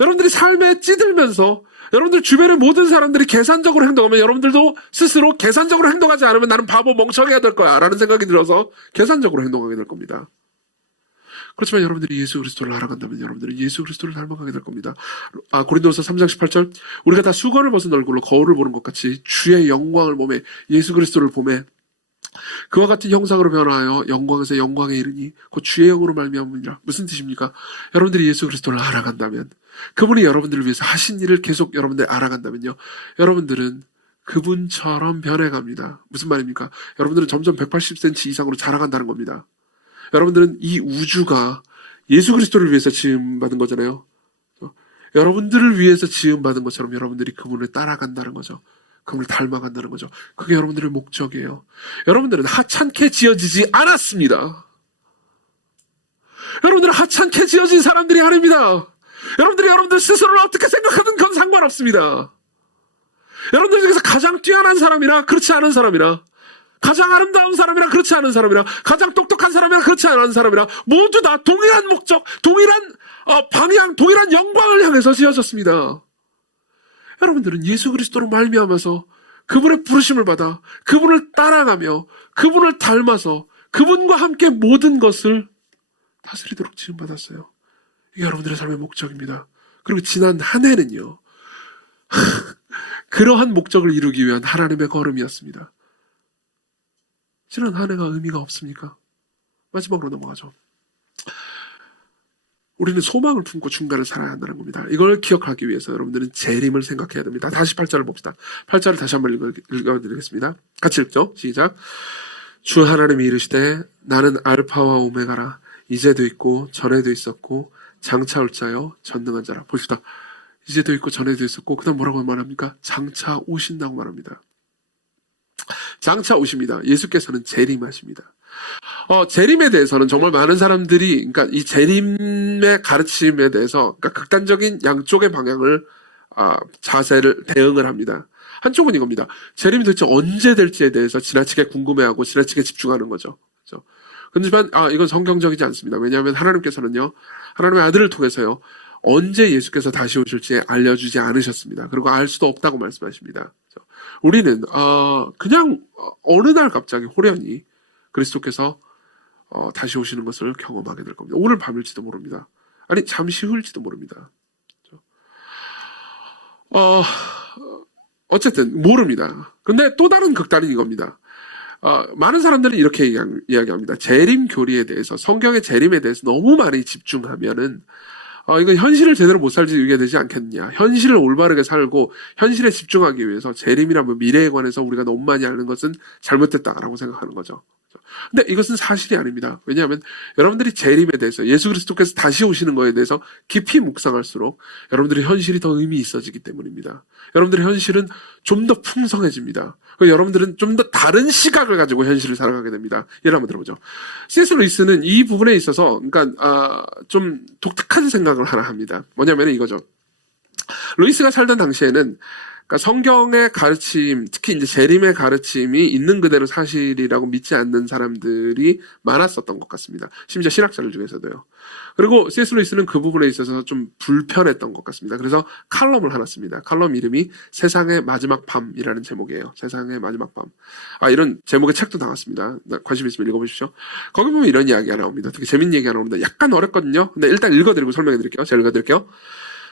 여러분들이 삶에 찌들면서 여러분들 주변의 모든 사람들이 계산적으로 행동하면 여러분들도 스스로 계산적으로 행동하지 않으면 나는 바보 멍청해야 될 거야 라는 생각이 들어서 계산적으로 행동하게 될 겁니다. 그렇지만 여러분들이 예수 그리스도를 알아간다면 여러분들은 예수 그리스도를 닮아가게 될 겁니다. 고린도서 3장 18절 우리가 다 수건을 벗은 얼굴로 거울을 보는 것 같이 주의 영광을 보매 예수 그리스도를 보매 그와 같은 형상으로 변화하여 영광에서 영광에 이르니 곧 주의 영으로 말미암으니라. 무슨 뜻입니까? 여러분들이 예수 그리스도를 알아간다면 그분이 여러분들을 위해서 하신 일을 계속 여러분들 알아간다면요. 여러분들은 그분처럼 변해갑니다. 무슨 말입니까? 여러분들은 점점 180cm 이상으로 자라간다는 겁니다. 여러분들은 이 우주가 예수 그리스도를 위해서 지음받은 거잖아요. 여러분들을 위해서 지음받은 것처럼 여러분들이 그분을 따라간다는 거죠. 그분을 닮아간다는 거죠. 그게 여러분들의 목적이에요. 여러분들은 하찮게 지어지지 않았습니다. 여러분들은 하찮게 지어진 사람들이 아닙니다. 여러분들이 여러분들 스스로를 어떻게 생각하든 그건 상관없습니다. 여러분들 중에서 가장 뛰어난 사람이나 그렇지 않은 사람이나 가장 아름다운 사람이나 그렇지 않은 사람이나 가장 똑똑한 사람이나 그렇지 않은 사람이나 모두 다 동일한 목적, 동일한 방향, 동일한 영광을 향해서 지어졌습니다. 여러분들은 예수 그리스도로 말미암아서 그분의 부르심을 받아 그분을 따라가며 그분을 닮아서 그분과 함께 모든 것을 다스리도록 지음받았어요. 이게 여러분들의 삶의 목적입니다. 그리고 지난 한 해는요. 그러한 목적을 이루기 위한 하나님의 걸음이었습니다. 지난 한 해가 의미가 없습니까? 마지막으로 넘어가죠. 우리는 소망을 품고 중간을 살아야 한다는 겁니다. 이걸 기억하기 위해서 여러분들은 재림을 생각해야 됩니다. 다시 8절을 봅시다. 8절을 다시 한번 읽어드리겠습니다. 같이 읽죠. 시작. 주 하나님이 이르시되 나는 알파와 오메가라. 이제도 있고 전에도 있었고 장차 올 자요 전능한 자라. 봅시다. 이제도 있고 전에도 있었고 그 다음 뭐라고 말합니까? 장차 오신다고 말합니다. 장차 오십니다. 예수께서는 재림하십니다. 재림에 대해서는 정말 많은 사람들이, 그러니까 이 재림의 가르침에 대해서, 그러니까 극단적인 양쪽의 방향을, 자세를, 대응을 합니다. 한쪽은 이겁니다. 재림이 도대체 언제 될지에 대해서 지나치게 궁금해하고 지나치게 집중하는 거죠. 그렇죠? 그렇지만, 이건 성경적이지 않습니다. 왜냐하면 하나님께서는요, 하나님의 아들을 통해서요, 언제 예수께서 다시 오실지 알려주지 않으셨습니다. 그리고 알 수도 없다고 말씀하십니다. 우리는 그냥 어느 날 갑자기 호련히 그리스도께서 다시 오시는 것을 경험하게 될 겁니다. 오늘 밤일지도 모릅니다. 아니 잠시 후일지도 모릅니다. 어쨌든 모릅니다. 근데 또 다른 극단은 이겁니다. 많은 사람들은 이렇게 이야기합니다. 재림 교리에 대해서, 성경의 재림에 대해서 너무 많이 집중하면은 이거 현실을 제대로 못 살게 되지 않겠느냐. 현실을 올바르게 살고 현실에 집중하기 위해서 재림이나 뭐 미래에 관해서 우리가 너무 많이 아는 것은 잘못됐다라고 생각하는 거죠. 근데 이것은 사실이 아닙니다. 왜냐하면 여러분들이 재림에 대해서, 예수 그리스도께서 다시 오시는 것에 대해서 깊이 묵상할수록 여러분들의 현실이 더 의미 있어지기 때문입니다. 여러분들의 현실은 좀 더 풍성해집니다. 여러분들은 좀 더 다른 시각을 가지고 현실을 살아가게 됩니다. 예를 한번 들어보죠. C.S. 루이스는 이 부분에 있어서 좀 독특한 생각을 하나 합니다. 뭐냐면 이거죠. 루이스가 살던 당시에는 성경의 가르침, 특히 이제 재림의 가르침이 있는 그대로 사실이라고 믿지 않는 사람들이 많았었던 것 같습니다. 심지어 신학자들 중에서도요. 그리고 C.S. 루이스는 그 부분에 있어서 좀 불편했던 것 같습니다. 그래서 칼럼을 하나 씁니다. 칼럼 이름이 세상의 마지막 밤이라는 제목이에요. 세상의 마지막 밤. 이런 제목의 책도 나왔습니다. 관심 있으면 읽어보십시오. 거기 보면 이런 이야기가 나옵니다. 되게 재밌는 얘기가 나옵니다. 약간 어렵거든요. 근데 일단 읽어드리고 설명해드릴게요. 제가 읽어드릴게요.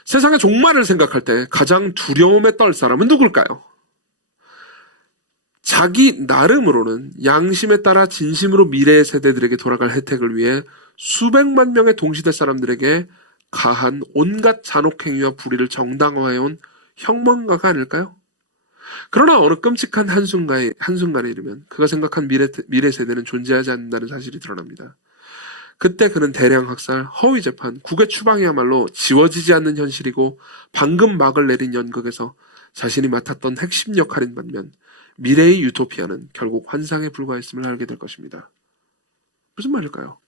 세상의 종말을 생각할 때 가장 두려움에 떨 사람은 누굴까요? 자기 나름으로는 양심에 따라 진심으로 미래의 세대들에게 돌아갈 혜택을 위해 수백만 명의 동시대 사람들에게 가한 온갖 잔혹행위와 불의를 정당화해온 혁명가가 아닐까요? 그러나 어느 끔찍한 한순간에 이르면 그가 생각한 미래 세대는 존재하지 않는다는 사실이 드러납니다. 그때 그는 대량 학살, 허위 재판, 국외 추방이야말로 지워지지 않는 현실이고 방금 막을 내린 연극에서 자신이 맡았던 핵심 역할인 반면 미래의 유토피아는 결국 환상에 불과했음을 알게 될 것입니다. 무슨 말일까요?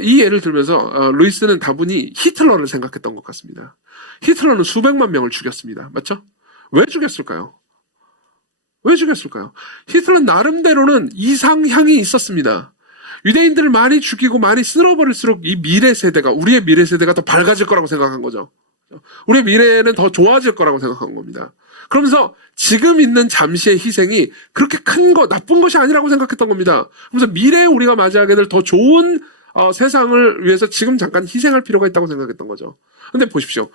이 예를 들면서 루이스는 다분히 히틀러를 생각했던 것 같습니다. 히틀러는 수백만 명을 죽였습니다. 맞죠? 왜 죽였을까요? 히틀러는 나름대로는 이상향이 있었습니다. 유대인들을 많이 죽이고 많이 쓸어버릴수록 이 미래 세대가, 우리의 미래 세대가 더 밝아질 거라고 생각한 거죠. 우리의 미래는 더 좋아질 거라고 생각한 겁니다. 그러면서 지금 있는 잠시의 희생이 그렇게 나쁜 것이 아니라고 생각했던 겁니다. 그래서 미래에 우리가 맞이하게 될 더 좋은 세상을 위해서 지금 잠깐 희생할 필요가 있다고 생각했던 거죠. 근데 보십시오.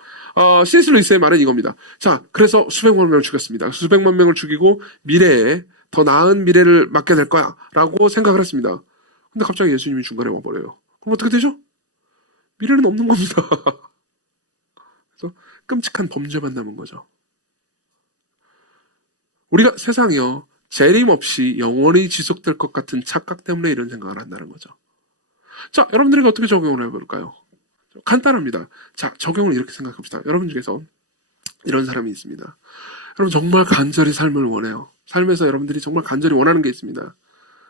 C.S. 루이스의 말은 이겁니다. 자, 그래서 수백만 명을 죽였습니다. 수백만 명을 죽이고 미래에 더 나은 미래를 맞게 될 거야 라고 생각을 했습니다. 근데 갑자기 예수님이 중간에 와버려요. 그럼 어떻게 되죠? 미래는 없는 겁니다. 그래서 끔찍한 범죄만 남은 거죠. 우리가 세상이요, 재림 없이 영원히 지속될 것 같은 착각 때문에 이런 생각을 한다는 거죠. 자, 여러분들에게 어떻게 적용을 해볼까요? 간단합니다. 자, 적용을 이렇게 생각합시다. 여러분 중에서 이런 사람이 있습니다. 여러분 정말 간절히 삶을 원해요. 삶에서 여러분들이 정말 간절히 원하는 게 있습니다.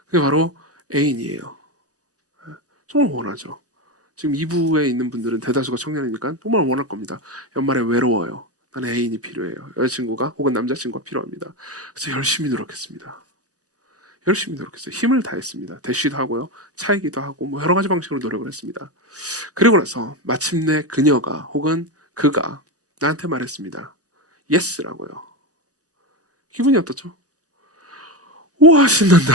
그게 바로 애인이에요. 정말 원하죠. 지금 2부에 있는 분들은 대다수가 청년이니까 정말 원할 겁니다. 연말에 외로워요. 나는 애인이 필요해요. 여자친구가 혹은 남자친구가 필요합니다. 그래서 열심히 노력했습니다. 힘을 다했습니다. 대시도 하고요. 차이기도 하고 뭐 여러 가지 방식으로 노력을 했습니다. 그리고 나서 마침내 그녀가 혹은 그가 나한테 말했습니다. 예스라고요. 기분이 어떻죠? 우와, 신난다.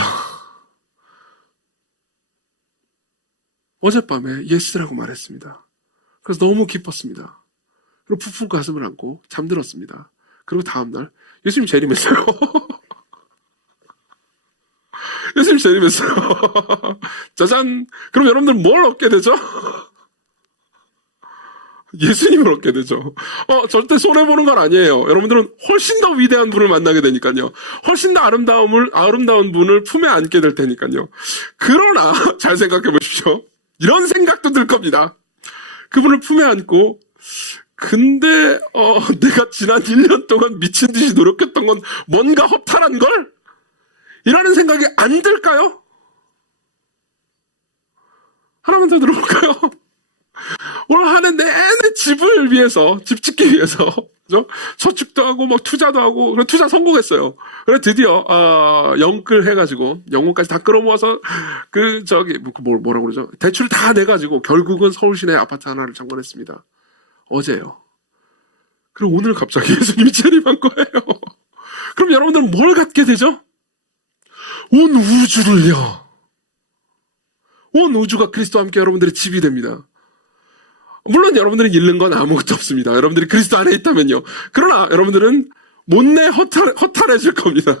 어젯밤에 예스라고 말했습니다. 그래서 너무 기뻤습니다. 그리고 푹푹 가슴을 안고 잠들었습니다. 그리고 다음날 예수님 재림했어요. 예수님 재림했어요. 짜잔! 그럼 여러분들 뭘 얻게 되죠? 예수님을 얻게 되죠. 절대 손해보는 건 아니에요. 여러분들은 훨씬 더 위대한 분을 만나게 되니까요. 훨씬 더 아름다운 분을 품에 안게 될 테니까요. 그러나 잘 생각해 보십시오. 이런 생각도 들 겁니다. 그분을 품에 안고 근데 내가 지난 1년 동안 미친 듯이 노력했던 건 뭔가 허탈한 걸? 이라는 생각이 안 들까요? 하나만 더 들어볼까요? 올 한 해 내내 집을 위해서, 집 짓기 위해서, 그죠? 저축도 하고, 막 투자도 하고, 그래 투자 성공했어요. 그래 드디어, 영끌 해가지고, 영혼까지 다 끌어모아서, 뭐라고 그러죠? 대출 다 내가지고, 결국은 서울 시내 아파트 하나를 장만했습니다. 어제요. 그리고 오늘 갑자기 예수님이 재림한 거예요. 그럼 여러분들은 뭘 갖게 되죠? 온 우주를요. 온 우주가 그리스도와 함께 여러분들의 집이 됩니다. 물론 여러분들이 잃는 건 아무것도 없습니다. 여러분들이 그리스도 안에 있다면요. 그러나 여러분들은 못내 허탈해질 겁니다.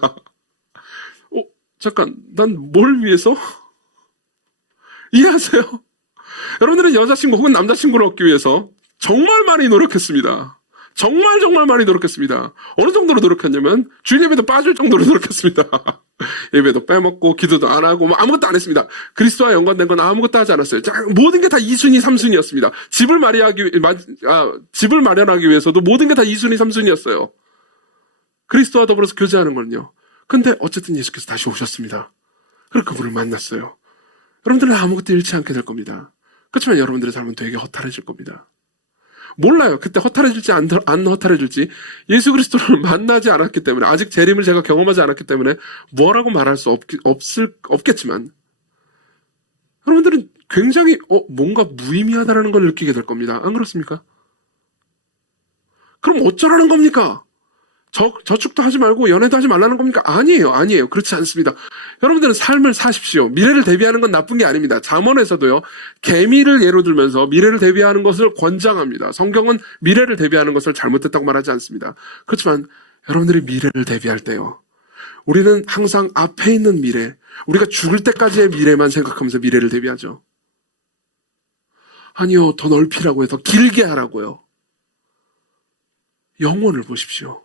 잠깐, 난 뭘 위해서? 이해하세요? 여러분들은 여자친구 혹은 남자친구를 얻기 위해서 정말 많이 노력했습니다. 정말 많이 노력했습니다. 어느 정도로 노력했냐면 주일 예배도 빠질 정도로 노력했습니다. 예배도 빼먹고 기도도 안 하고 아무것도 안 했습니다. 그리스도와 연관된 건 아무것도 하지 않았어요. 모든 게 다 2순위, 3순위였습니다. 집을 마련하기 위해서도 모든 게 다 2순위, 3순위였어요. 그리스도와 더불어서 교제하는 건요. 근데 어쨌든 예수께서 다시 오셨습니다. 그리고 그분을 만났어요. 여러분들은 아무것도 잃지 않게 될 겁니다. 그렇지만 여러분들의 삶은 되게 허탈해질 겁니다. 몰라요. 그때 허탈해질지 안 허탈해질지. 예수 그리스도를 만나지 않았기 때문에, 아직 재림을 제가 경험하지 않았기 때문에 뭐라고 말할 수 없겠지만 여러분들은 굉장히 뭔가 무의미하다는 걸 느끼게 될 겁니다. 안 그렇습니까? 그럼 어쩌라는 겁니까? 저축도 하지 말고 연애도 하지 말라는 겁니까? 아니에요. 그렇지 않습니다. 여러분들은 삶을 사십시오. 미래를 대비하는 건 나쁜 게 아닙니다. 잠언에서도요, 개미를 예로 들면서 미래를 대비하는 것을 권장합니다. 성경은 미래를 대비하는 것을 잘못됐다고 말하지 않습니다. 그렇지만 여러분들이 미래를 대비할 때요, 우리는 항상 앞에 있는 미래, 우리가 죽을 때까지의 미래만 생각하면서 미래를 대비하죠. 아니요, 더 넓히라고요. 더 길게 하라고요. 영혼을 보십시오.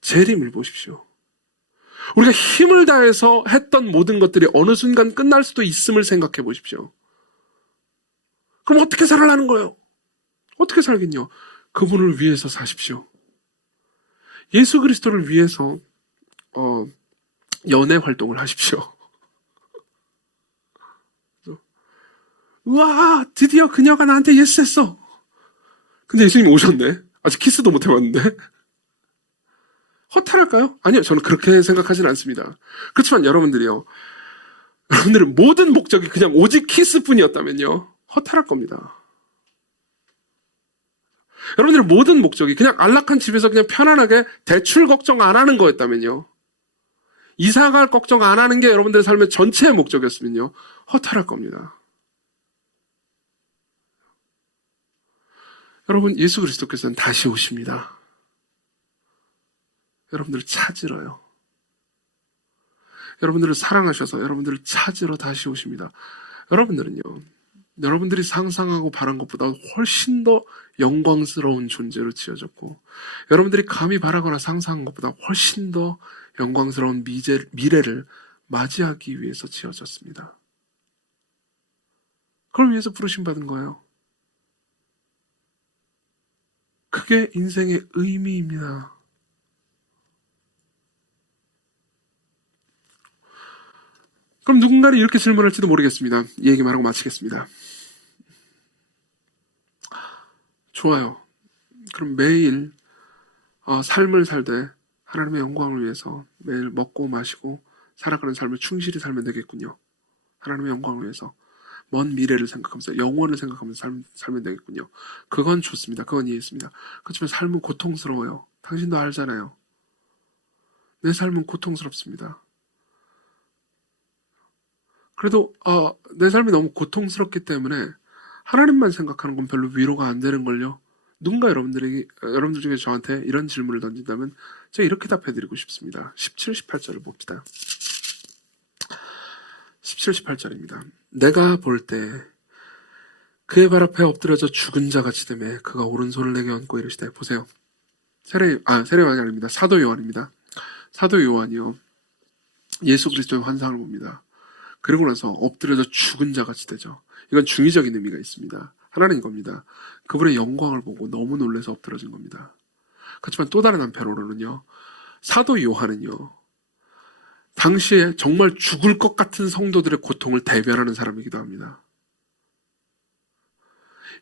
재림을 보십시오. 우리가 힘을 다해서 했던 모든 것들이 어느 순간 끝날 수도 있음을 생각해 보십시오. 그럼 어떻게 살아나는 거예요? 어떻게 살겠냐? 그분을 위해서 사십시오. 예수 그리스도를 위해서 연애 활동을 하십시오. 우와, 드디어 그녀가 나한테 예스했어. 근데 예수님이 오셨네. 아직 키스도 못 해봤는데. 허탈할까요? 아니요, 저는 그렇게 생각하지는 않습니다. 그렇지만 여러분들이요, 여러분들의 모든 목적이 그냥 오직 키스뿐이었다면요, 허탈할 겁니다. 여러분들의 모든 목적이 그냥 안락한 집에서 그냥 편안하게 대출 걱정 안 하는 거였다면요, 이사갈 걱정 안 하는 게 여러분들의 삶의 전체의 목적이었으면요, 허탈할 겁니다. 여러분, 예수 그리스도께서는 다시 오십니다. 여러분들을 찾으러요. 여러분들을 사랑하셔서 여러분들을 찾으러 다시 오십니다. 여러분들은요, 여러분들이 상상하고 바란 것보다 훨씬 더 영광스러운 존재로 지어졌고, 여러분들이 감히 바라거나 상상한 것보다 훨씬 더 영광스러운 미래를 맞이하기 위해서 지어졌습니다. 그걸 위해서 부르심받은 거예요. 그게 인생의 의미입니다. 그럼 누군가는 이렇게 질문할지도 모르겠습니다. 이 얘기 말하고 마치겠습니다. 좋아요. 그럼 매일 삶을 살되 하나님의 영광을 위해서 매일 먹고 마시고 살아가는 삶을 충실히 살면 되겠군요. 하나님의 영광을 위해서 먼 미래를 생각하면서 영원을 생각하면서 살면 되겠군요. 그건 좋습니다. 그건 이해했습니다. 그렇지만 삶은 고통스러워요. 당신도 알잖아요. 내 삶은 고통스럽습니다. 그래도 내 삶이 너무 고통스럽기 때문에 하나님만 생각하는 건 별로 위로가 안 되는걸요. 누군가 여러분들 중에 저한테 이런 질문을 던진다면 제가 이렇게 답해드리고 싶습니다. 17, 18절을 봅시다. 17, 18절입니다. 내가 볼 때 그의 발 앞에 엎드려져 죽은 자 같이 되매 그가 오른손을 내게 얹고 이르시되. 보세요. 세례요한이 아닙니다. 사도 요한입니다. 사도 요한이요, 예수 그리스도의 환상을 봅니다. 그리고 나서 엎드려져 죽은 자 같이 되죠. 이건 중의적인 의미가 있습니다. 하나는 이겁니다. 그분의 영광을 보고 너무 놀라서 엎드러진 겁니다. 그렇지만 또 다른 한편으로는요, 사도 요한은요, 당시에 정말 죽을 것 같은 성도들의 고통을 대변하는 사람이기도 합니다.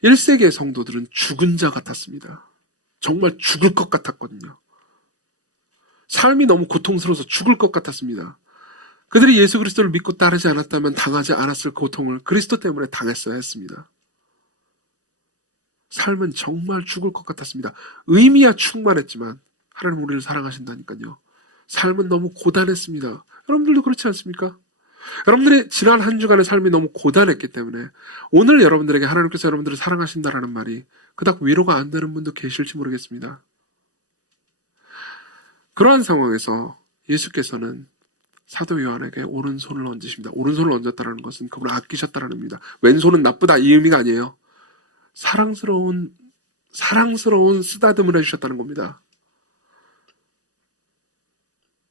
1세기의 성도들은 죽은 자 같았습니다. 정말 죽을 것 같았거든요. 삶이 너무 고통스러워서 죽을 것 같았습니다. 그들이 예수 그리스도를 믿고 따르지 않았다면 당하지 않았을 고통을 그리스도 때문에 당했어야 했습니다. 삶은 정말 죽을 것 같았습니다. 의미야 충만했지만 하나님 우리를 사랑하신다니까요. 삶은 너무 고단했습니다. 여러분들도 그렇지 않습니까? 여러분들의 지난 한 주간의 삶이 너무 고단했기 때문에 오늘 여러분들에게 하나님께서 여러분들을 사랑하신다라는 말이 그닥 위로가 안 되는 분도 계실지 모르겠습니다. 그러한 상황에서 예수께서는 사도 요한에게 오른손을 얹으십니다. 오른손을 얹었다는 것은 그분을 아끼셨다는 의미입니다. 왼손은 나쁘다 이 의미가 아니에요. 사랑스러운 쓰다듬을 해주셨다는 겁니다.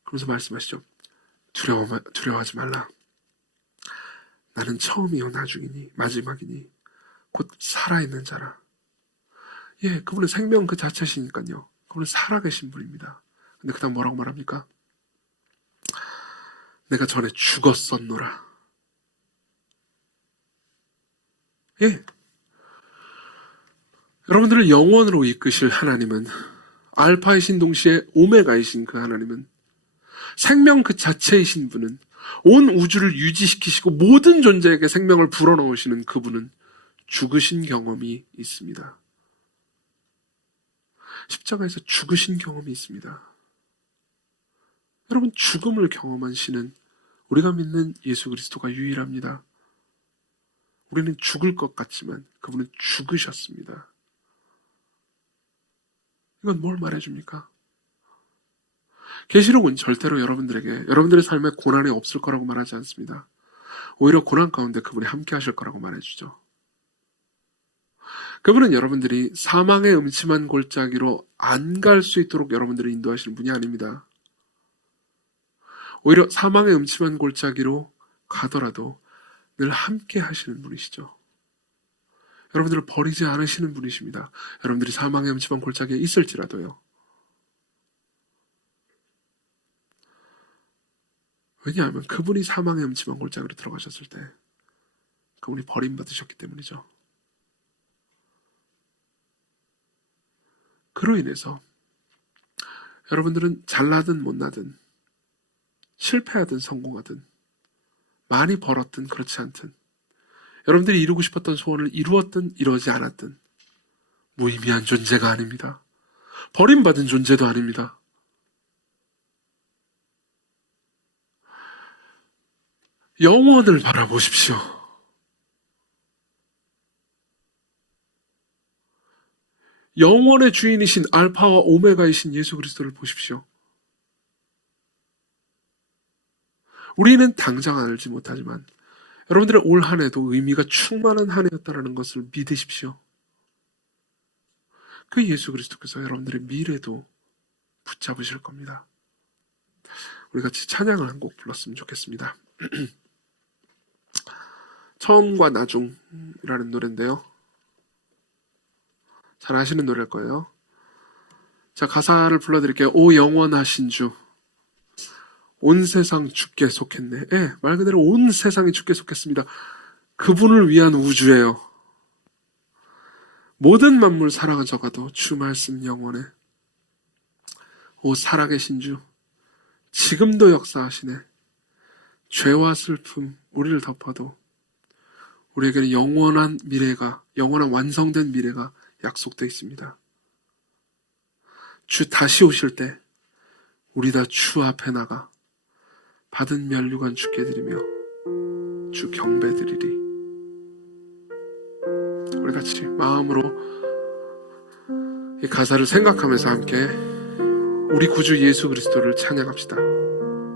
그러면서 말씀하시죠. 두려워하지 말라. 나는 처음이요 나중이니 마지막이니 곧 살아있는 자라. 예, 그분은 생명 그 자체시니까요. 그분은 살아계신 분입니다. 근데 그 다음 뭐라고 말합니까? 내가 전에 죽었었노라. 예. 여러분들을 영원으로 이끄실 하나님은 알파이신 동시에 오메가이신 그 하나님은 생명 그 자체이신 분은 온 우주를 유지시키시고 모든 존재에게 생명을 불어넣으시는 그분은 죽으신 경험이 있습니다. 십자가에서 죽으신 경험이 있습니다. 여러분 죽음을 경험한 신은 우리가 믿는 예수 그리스도가 유일합니다. 우리는 죽을 것 같지만 그분은 죽으셨습니다. 이건 뭘 말해줍니까? 계시록은 절대로 여러분들의 삶에 고난이 없을 거라고 말하지 않습니다. 오히려 고난 가운데 그분이 함께 하실 거라고 말해주죠. 그분은 여러분들이 사망의 음침한 골짜기로 안 갈 수 있도록 여러분들을 인도하시는 분이 아닙니다. 오히려 사망의 음침한 골짜기로 가더라도 늘 함께 하시는 분이시죠. 여러분들을 버리지 않으시는 분이십니다. 여러분들이 사망의 음침한 골짜기에 있을지라도요. 왜냐하면 그분이 사망의 음침한 골짜기로 들어가셨을 때 그분이 버림받으셨기 때문이죠. 그로 인해서 여러분들은 잘나든 못나든 실패하든 성공하든 많이 벌었든 그렇지 않든 여러분들이 이루고 싶었던 소원을 이루었든 이루지 않았든 무의미한 존재가 아닙니다. 버림받은 존재도 아닙니다. 영원을 바라보십시오. 영원의 주인이신 알파와 오메가이신 예수 그리스도를 보십시오. 우리는 당장 알지 못하지만 여러분들의 올 한 해도 의미가 충만한 한 해였다는 것을 믿으십시오. 그 예수 그리스도께서 여러분들의 미래도 붙잡으실 겁니다. 우리 같이 찬양을 한 곡 불렀으면 좋겠습니다. 처음과 나중이라는 노래인데요. 잘 아시는 노래일 거예요. 자, 가사를 불러드릴게요. 오 영원하신 주, 온 세상 주께 속했네. 예, 말 그대로 온 세상이 주께 속했습니다. 그분을 위한 우주예요. 모든 만물 사랑하셔가도 주 말씀 영원해. 오 살아계신 주, 지금도 역사하시네. 죄와 슬픔 우리를 덮어도 우리에게는 영원한 미래가, 영원한 완성된 미래가 약속되어 있습니다. 주 다시 오실 때 우리 다 주 앞에 나가 받은 면류관 주께 드리며 주 경배 드리리. 우리 같이 마음으로 이 가사를 생각하면서 함께 우리 구주 예수 그리스도를 찬양합시다.